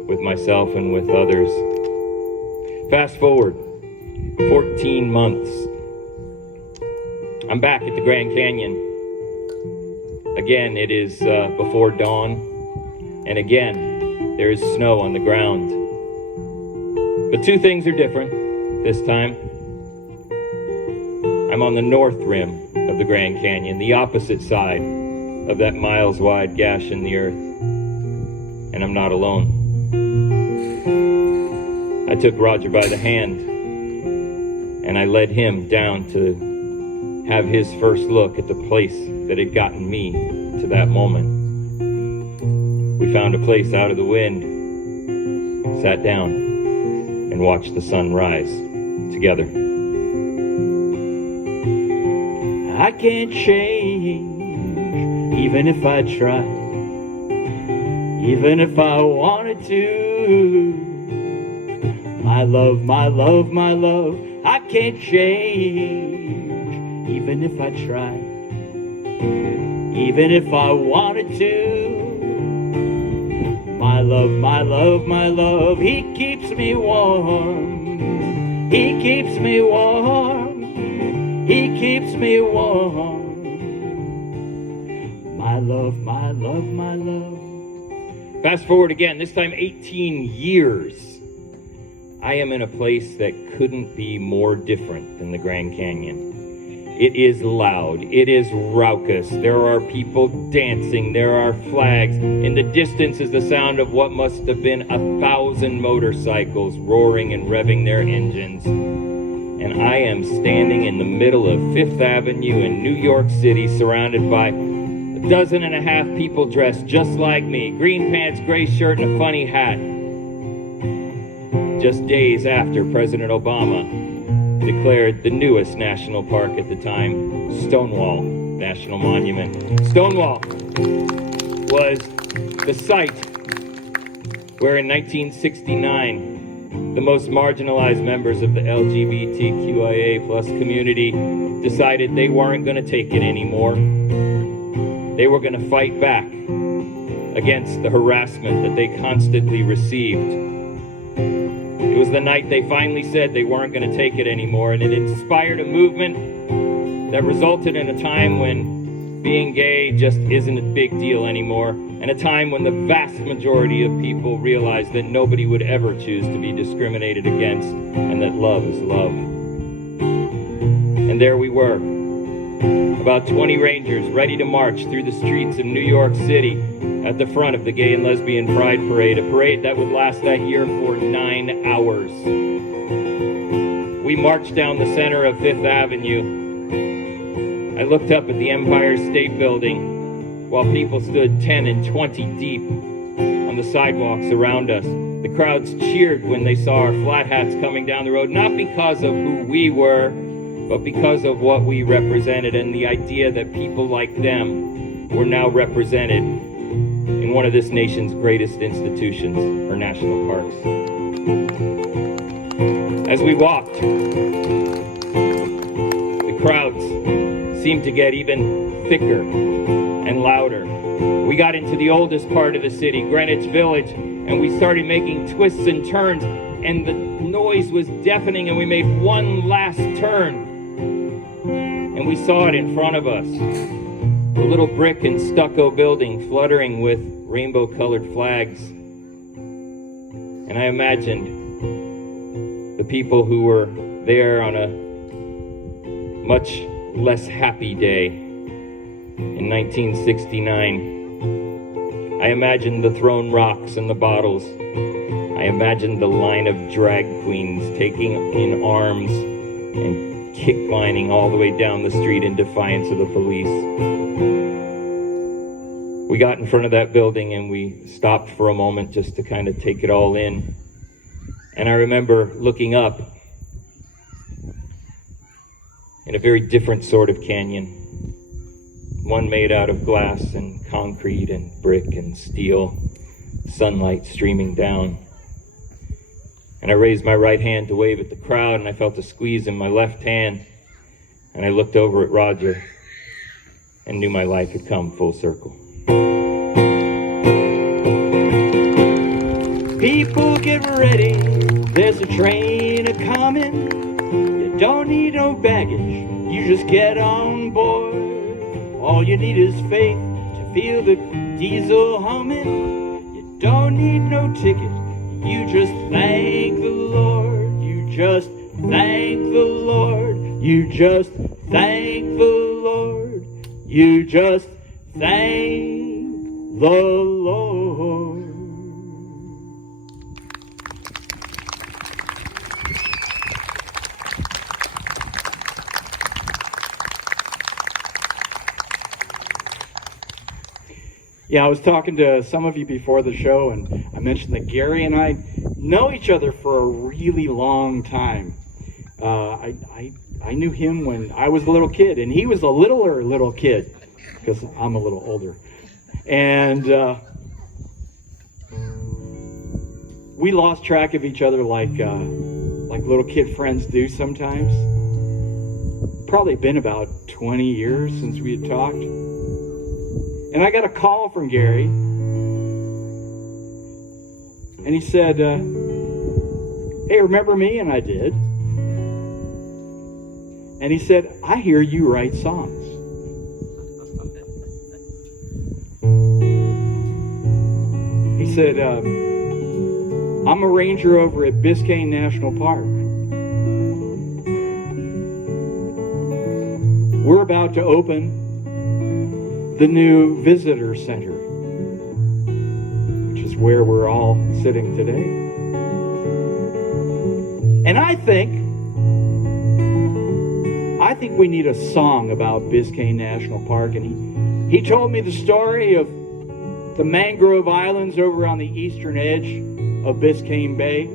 with myself and with others. Fast forward 14 months. I'm back at the Grand Canyon. Again, it is before dawn, and again, there is snow on the ground. But two things are different this time. I'm on the north rim of the Grand Canyon, the opposite side of that miles-wide gash in the earth, and I'm not alone. I took Roger by the hand, and I led him down to have his first look at the place that had gotten me to that moment. We found a place out of the wind, sat down, and watched the sun rise together. I can't change, even if I tried, even if I wanted to. My love, my love, my love, I can't change, even if I tried, even if I wanted to. My love, my love, my love, he keeps me warm, he keeps me warm, he keeps me warm. My love, my love, my love. Fast forward again, this time 18 years. I am in a place that couldn't be more different than the Grand Canyon. It is loud, it is raucous, there are people dancing, there are flags. In the distance is the sound of what must have been 1,000 motorcycles roaring and revving their engines. And I am standing in the middle of 5th Avenue in New York City, surrounded by 12.5 people dressed just like me, green pants, gray shirt, and a funny hat. Just days after President Obama declared the newest national park at the time, Stonewall National Monument. Stonewall was the site where in 1969, the most marginalized members of the LGBTQIA plus community decided they weren't going to take it anymore. They were going to fight back against the harassment that they constantly received. It was the night they finally said they weren't going to take it anymore, and it inspired a movement that resulted in a time when being gay just isn't a big deal anymore, and a time when the vast majority of people realized that nobody would ever choose to be discriminated against, and that love is love. And there we were, about 20 Rangers ready to march through the streets of New York City at the front of the Gay and Lesbian Pride Parade, a parade that would last that year for 9 hours. We marched down the center of 5th Avenue. I looked up at the Empire State Building while people stood 10 and 20 deep on the sidewalks around us. The crowds cheered when they saw our flat hats coming down the road, not because of who we were, but because of what we represented and the idea that people like them were now represented in one of this nation's greatest institutions, our national parks. As we walked, the crowds seemed to get even thicker and louder. We got into the oldest part of the city, Greenwich Village, and we started making twists and turns, and the noise was deafening, and we made one last turn. And we saw it in front of us, a little brick and stucco building fluttering with rainbow-colored flags. And I imagined the people who were there on a much less happy day in 1969. I imagined the thrown rocks and the bottles. I imagined the line of drag queens taking in arms and kicklining all the way down the street in defiance of the police. We got in front of that building and we stopped for a moment just to kind of take it all in. And I remember looking up in a very different sort of canyon. one made out of glass and concrete and brick and steel, sunlight streaming down. And I raised my right hand to wave at the crowd, and I felt a squeeze in my left hand, and I looked over at Roger and knew my life had come full circle. People get ready, there's a train a-comin'. You don't need no baggage, you just get on board. All you need is faith to feel the diesel humming. You don't need no ticket, you just thank the Lord. You just thank the Lord. You just thank the Lord. You just thank the Lord. Yeah, I was talking to some of you before the show, and I mentioned that Gary and I know each other for a really long time. I knew him when I was a little kid, and he was a littler little kid, because I'm a little older. And we lost track of each other like little kid friends do sometimes. Probably been about 20 years since we had talked. And I got a call from Gary, and he said, hey, remember me? And I did. And he said, I hear you write songs. He said, I'm a ranger over at Biscayne National Park. We're about to open the new visitor center, which is where we're all sitting today. And I think we need a song about Biscayne National Park. And he told me the story of the Mangrove Islands over on the eastern edge of Biscayne Bay.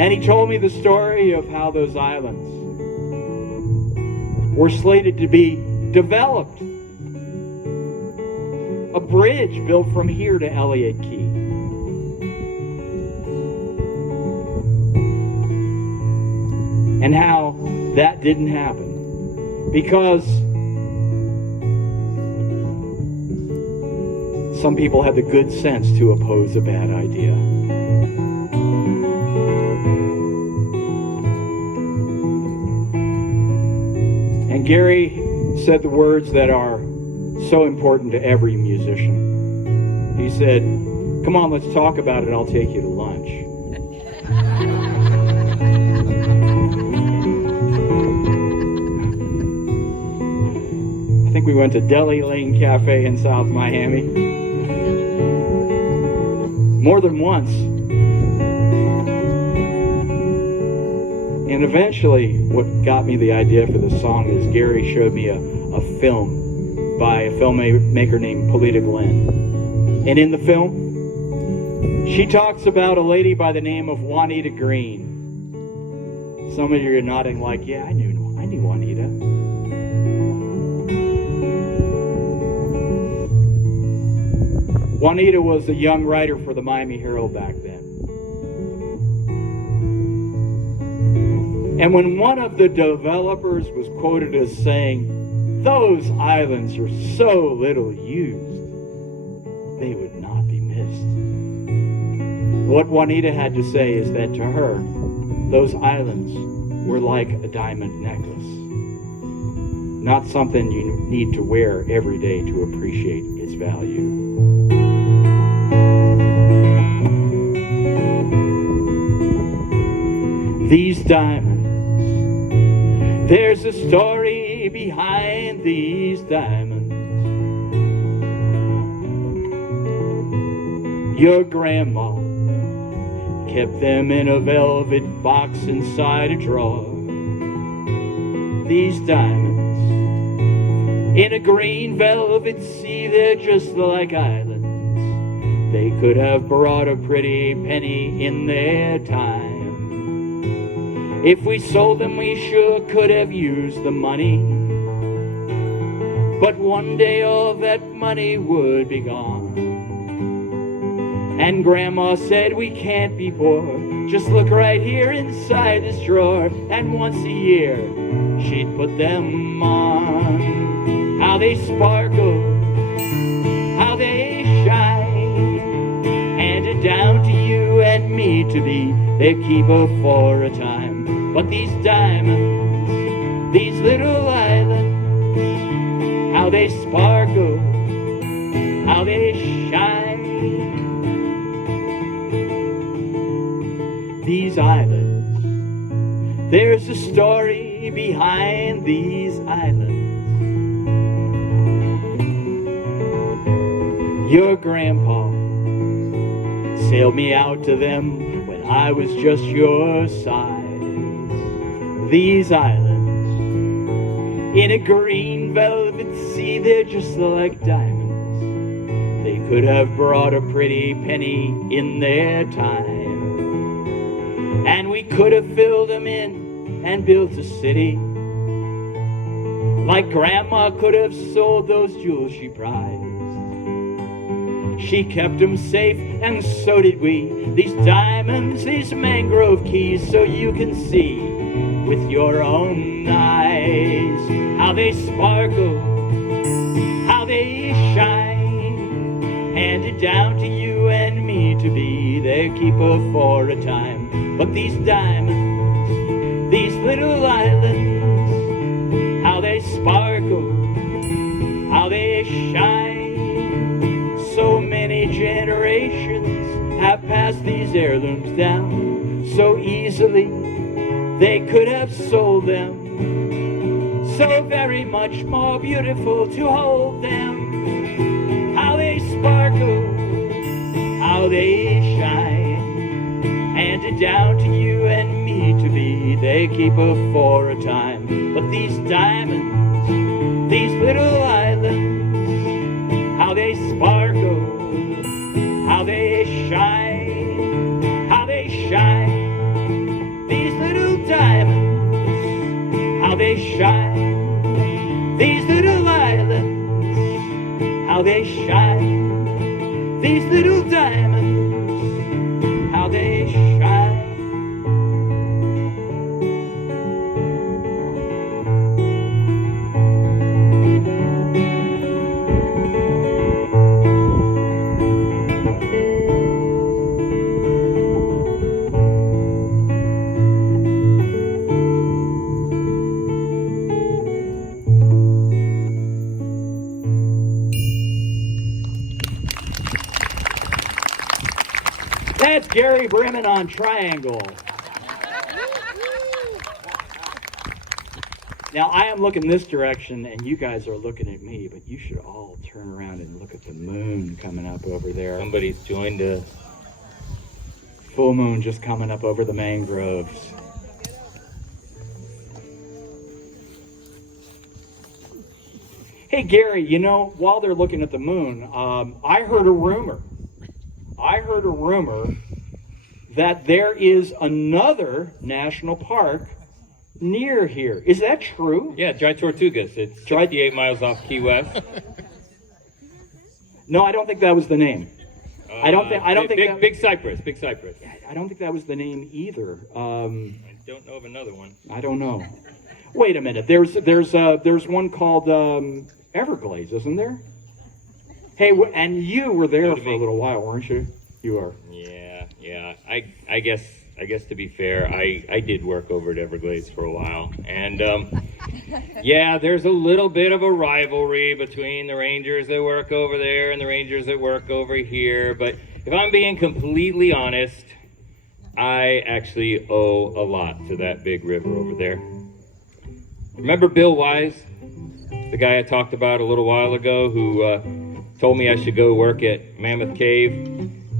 And he told me the story of how those islands were slated to be developed. A bridge built from here to Elliott Key. And how that didn't happen because some people had the good sense to oppose a bad idea. And Gary said the words that are so important to every musician. He said, come on, let's talk about it. I'll take you to lunch. I think we went to Deli Lane Cafe in South Miami. More than once. And eventually, what got me the idea for this song is Gary showed me a film by a filmmaker named Polita Glenn. And in the film, she talks about a lady by the name of Juanita Green. Some of you are nodding like, yeah, I knew Juanita. Juanita was a young writer for the Miami Herald back then. And when one of the developers was quoted as saying, those islands are so little used, they would not be missed. What Juanita had to say is that to her, those islands were like a diamond necklace. Not something you need to wear every day to appreciate its value. These diamonds, there's a story behind these diamonds. Your grandma kept them in a velvet box inside a drawer. These diamonds, in a green velvet sea, they're just like islands. They could have brought a pretty penny in their time. If we sold them, we sure could have used the money. But one day all that money would be gone. And Grandma said we can't be poor, just look right here inside this drawer. And once a year she'd put them on. How they sparkle, how they shine, handed down to you and me to be their keeper for a time. But these diamonds, these little islands, how they sparkle, how they shine. These islands, there's a story behind these islands. Your grandpa sailed me out to them when I was just your size. These islands, in a green velvet sea, they're just like diamonds. They could have brought a pretty penny in their time. And we could have filled them in and built a city. Like Grandma could have sold those jewels she prized. She kept them safe, and so did we. These diamonds, these mangrove keys, so you can see with your own eyes how they sparkle, how they shine, handed down to you and me to be their keeper for a time. But these diamonds, these little islands, how they sparkle, how they shine. So many generations have passed these heirlooms down so easily. They could have sold them, so very much more beautiful to hold them. How they sparkle, how they shine, handed down to you and me to be their keeper for a time. But these diamonds, these little islands, how they sparkle, how they shine, how they shine. These little diamonds, how they shine. These little islands, how they shine. These little diamonds, how they shine. That's Gary Bremen on triangle. Now, I am looking this direction, and you guys are looking at me, but you should all turn around and look at the moon coming up over there. Somebody's joined us. Full moon just coming up over the mangroves. Hey, Gary, you know, while they're looking at the moon, I heard a rumor that there is another national park near here. Is that true? Yeah, Dry Tortugas. It's 58 miles off Key West. No, I don't think that was the name. I don't think Big Cypress. I don't think that was the name either. I don't know of another one. I don't know. Wait a minute. There's one called Everglades, isn't there? Hey, and you were there for a little while, weren't you? You are. Yeah. I guess to be fair, I did work over at Everglades for a while, and yeah, there's a little bit of a rivalry between the Rangers that work over there and the Rangers that work over here. But if I'm being completely honest, I actually owe a lot to that big river over there. Remember Bill Wise, the guy I talked about a little while ago, who told me I should go work at Mammoth Cave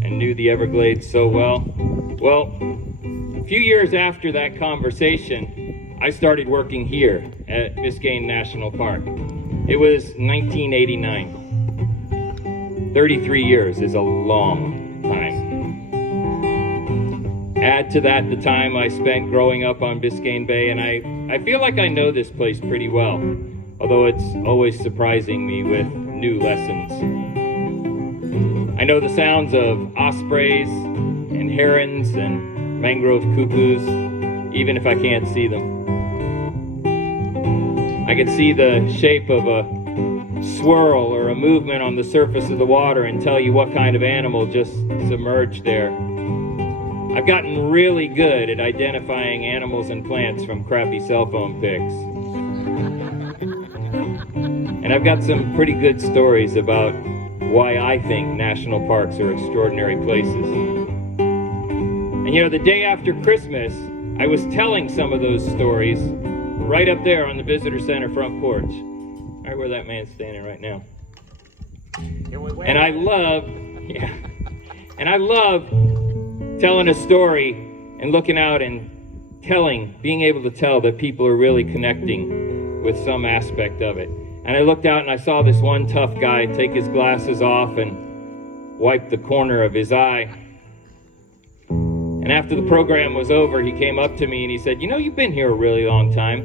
and knew the Everglades so well? Well, a few years after that conversation, I started working here at Biscayne National Park. It was 1989. 33 years is a long time. Add to that the time I spent growing up on Biscayne Bay, and I feel like I know this place pretty well, although it's always surprising me with new lessons. I know the sounds of ospreys and herons and mangrove cuckoos, even if I can't see them. I can see the shape of a swirl or a movement on the surface of the water and tell you what kind of animal just submerged there. I've gotten really good at identifying animals and plants from crappy cell phone pics. And I've got some pretty good stories about why I think national parks are extraordinary places. And you know, the day after Christmas, I was telling some of those stories right up there on the visitor center front porch, right where that man's standing right now. And I love telling a story and looking out and being able to tell that people are really connecting with some aspect of it. And I looked out and I saw this one tough guy take his glasses off and wipe the corner of his eye. And after the program was over, he came up to me and he said, "You know, you've been here a really long time.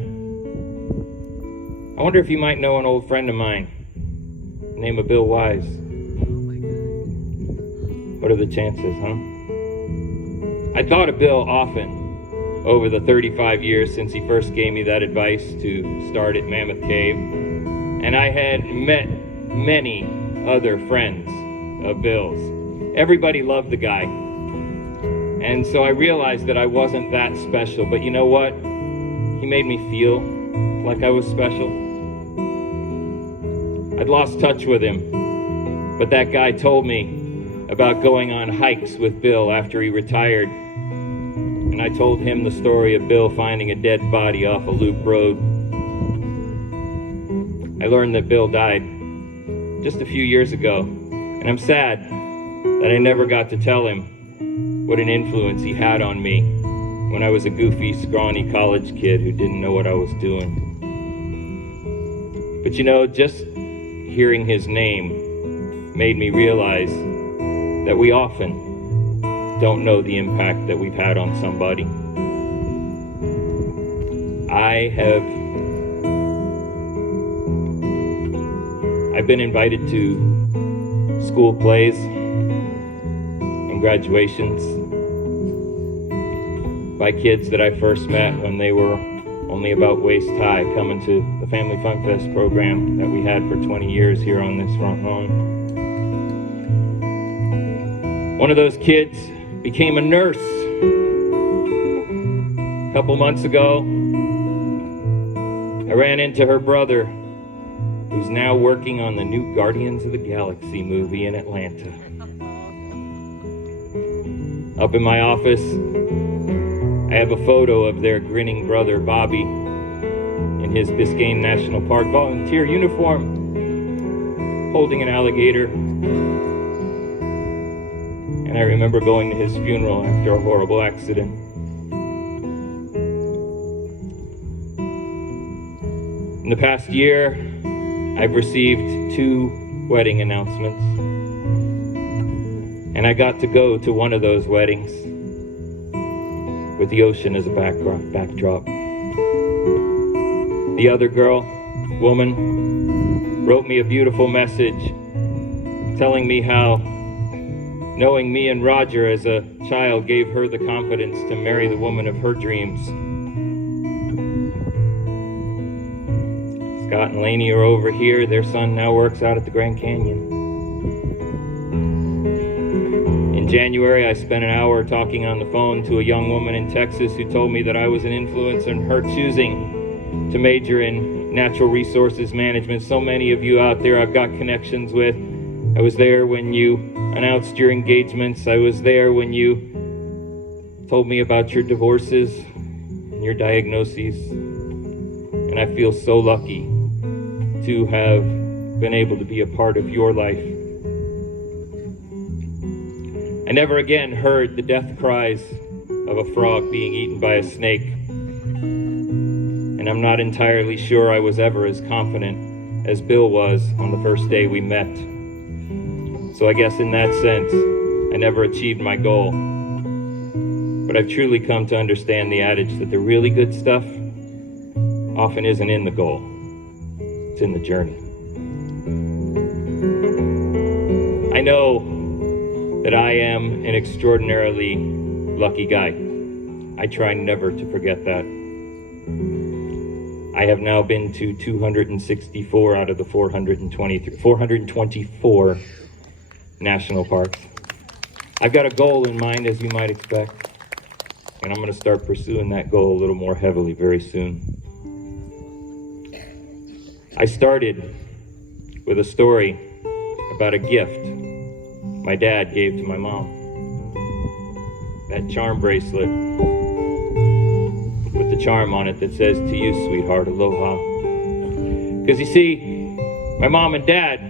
I wonder if you might know an old friend of mine, named Bill Wise." What are the chances, huh? I thought of Bill often over the 35 years since he first gave me that advice to start at Mammoth Cave. And I had met many other friends of Bill's. Everybody loved the guy. And so I realized that I wasn't that special. But you know what? He made me feel like I was special. I'd lost touch with him. But that guy told me about going on hikes with Bill after he retired. And I told him the story of Bill finding a dead body off a loop road. I learned that Bill died just a few years ago, and I'm sad that I never got to tell him what an influence he had on me when I was a goofy, scrawny college kid who didn't know what I was doing. But you know, just hearing his name made me realize that we often don't know the impact that we've had on somebody. I've been invited to school plays and graduations by kids that I first met when they were only about waist high, coming to the Family Fun Fest program that we had for 20 years here on this front lawn. One of those kids became a nurse. A couple months ago, I ran into her brother, who's now working on the new Guardians of the Galaxy movie in Atlanta. Up in my office, I have a photo of their grinning brother, Bobby, in his Biscayne National Park volunteer uniform, holding an alligator. And I remember going to his funeral after a horrible accident. In the past year, I've received 2 wedding announcements. And I got to go to one of those weddings with the ocean as a backdrop. The other woman, wrote me a beautiful message telling me how knowing me and Roger as a child gave her the confidence to marry the woman of her dreams. Scott and Lainey are over here. Their son now works out at the Grand Canyon. In January, I spent an hour talking on the phone to a young woman in Texas who told me that I was an influence in her choosing to major in natural resources management. So many of you out there I've got connections with. I was there when you announced your engagements. I was there when you told me about your divorces and your diagnoses. And I feel so lucky to have been able to be a part of your life. I never again heard the death cries of a frog being eaten by a snake. And I'm not entirely sure I was ever as confident as Bill was on the first day we met. So I guess in that sense, I never achieved my goal. But I've truly come to understand the adage that the really good stuff often isn't in the goal. It's in the journey. I know that I am an extraordinarily lucky guy. I try never to forget that. I have now been to 264 out of the 424 national parks. I've got a goal in mind, as you might expect, and I'm going to start pursuing that goal a little more heavily very soon. I started with a story about a gift my dad gave to my mom. That charm bracelet with the charm on it that says, "To you, sweetheart, aloha." Because you see, my mom and dad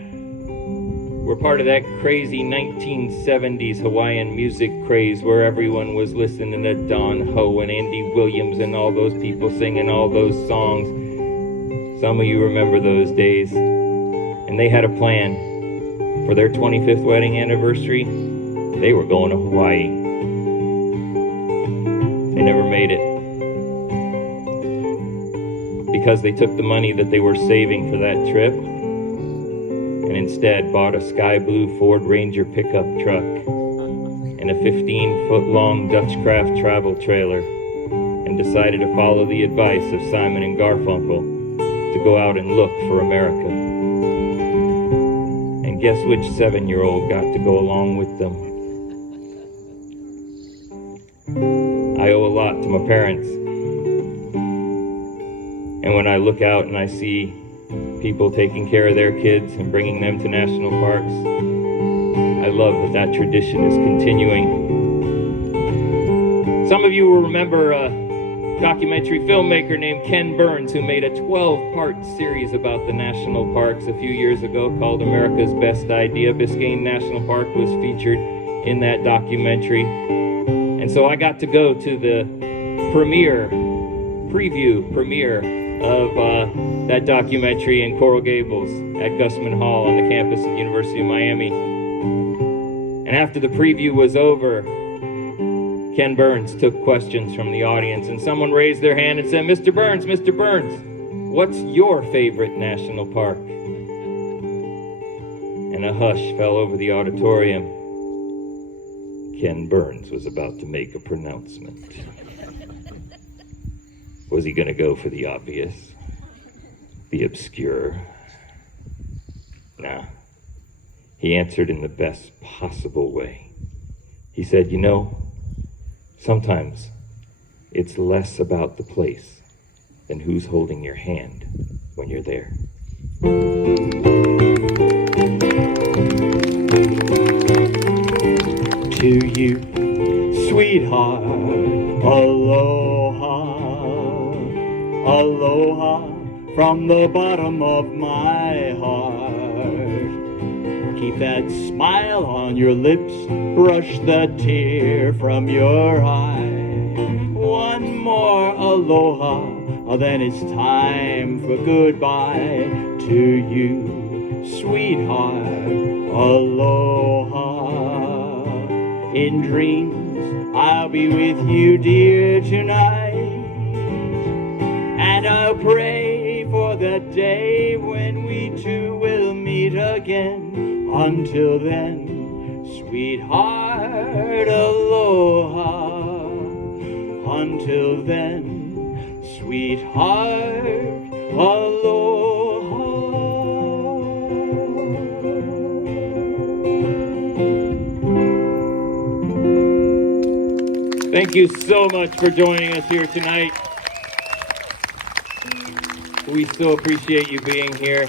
were part of that crazy 1970s Hawaiian music craze where everyone was listening to Don Ho and Andy Williams and all those people singing all those songs. Some of you remember those days. And they had a plan. For their 25th wedding anniversary, they were going to Hawaii. They never made it. Because they took the money that they were saving for that trip and instead bought a sky blue Ford Ranger pickup truck and a 15-foot-long Dutchcraft travel trailer and decided to follow the advice of Simon and Garfunkel to go out and look for America. And guess which 7-year-old got to go along with them? I owe a lot to my parents. And when I look out and I see people taking care of their kids and bringing them to national parks, I love that that tradition is continuing. Some of you will remember a documentary filmmaker named Ken Burns who made a 12-part series about the national parks a few years ago called America's Best Idea. Biscayne National Park was featured in that documentary. And so I got to go to the preview premiere of that documentary in Coral Gables at Gusman Hall on the campus of the University of Miami. And after the preview was over, Ken Burns took questions from the audience, and someone raised their hand and said, Mr. Burns, what's your favorite national park?" And a hush fell over the auditorium. Ken Burns was about to make a pronouncement. Was he going to go for the obvious? The obscure? Nah. He answered in the best possible way. He said, "You know, sometimes it's less about the place than who's holding your hand when you're there." To you, sweetheart, aloha, aloha from the bottom of my heart. Keep that smile on your lips, brush the tear from your eye. One more aloha, then it's time for goodbye. To you, sweetheart, aloha. In dreams, I'll be with you, dear, tonight. And I'll pray for the day when we two will meet again. Until then, sweetheart, aloha. Until then, sweetheart, aloha. Thank you so much for joining us here tonight. We so appreciate you being here.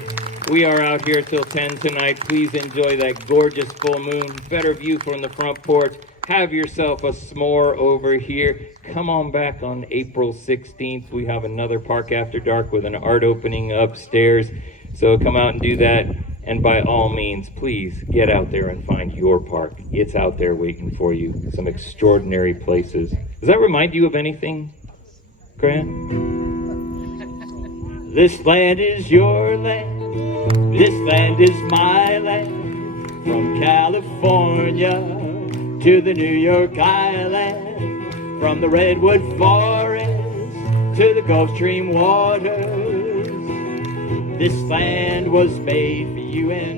We are out here till 10 tonight. Please enjoy that gorgeous full moon. Better view from the front porch. Have yourself a s'more over here. Come on back on April 16th. We have another Park After Dark with an art opening upstairs. So come out and do that. And by all means, please get out there and find your park. It's out there waiting for you. Some extraordinary places. Does that remind you of anything, Grant? This land is your land. This land is my land. From California to the New York Island. from the redwood forest to the Gulf Stream waters. This land was made for you and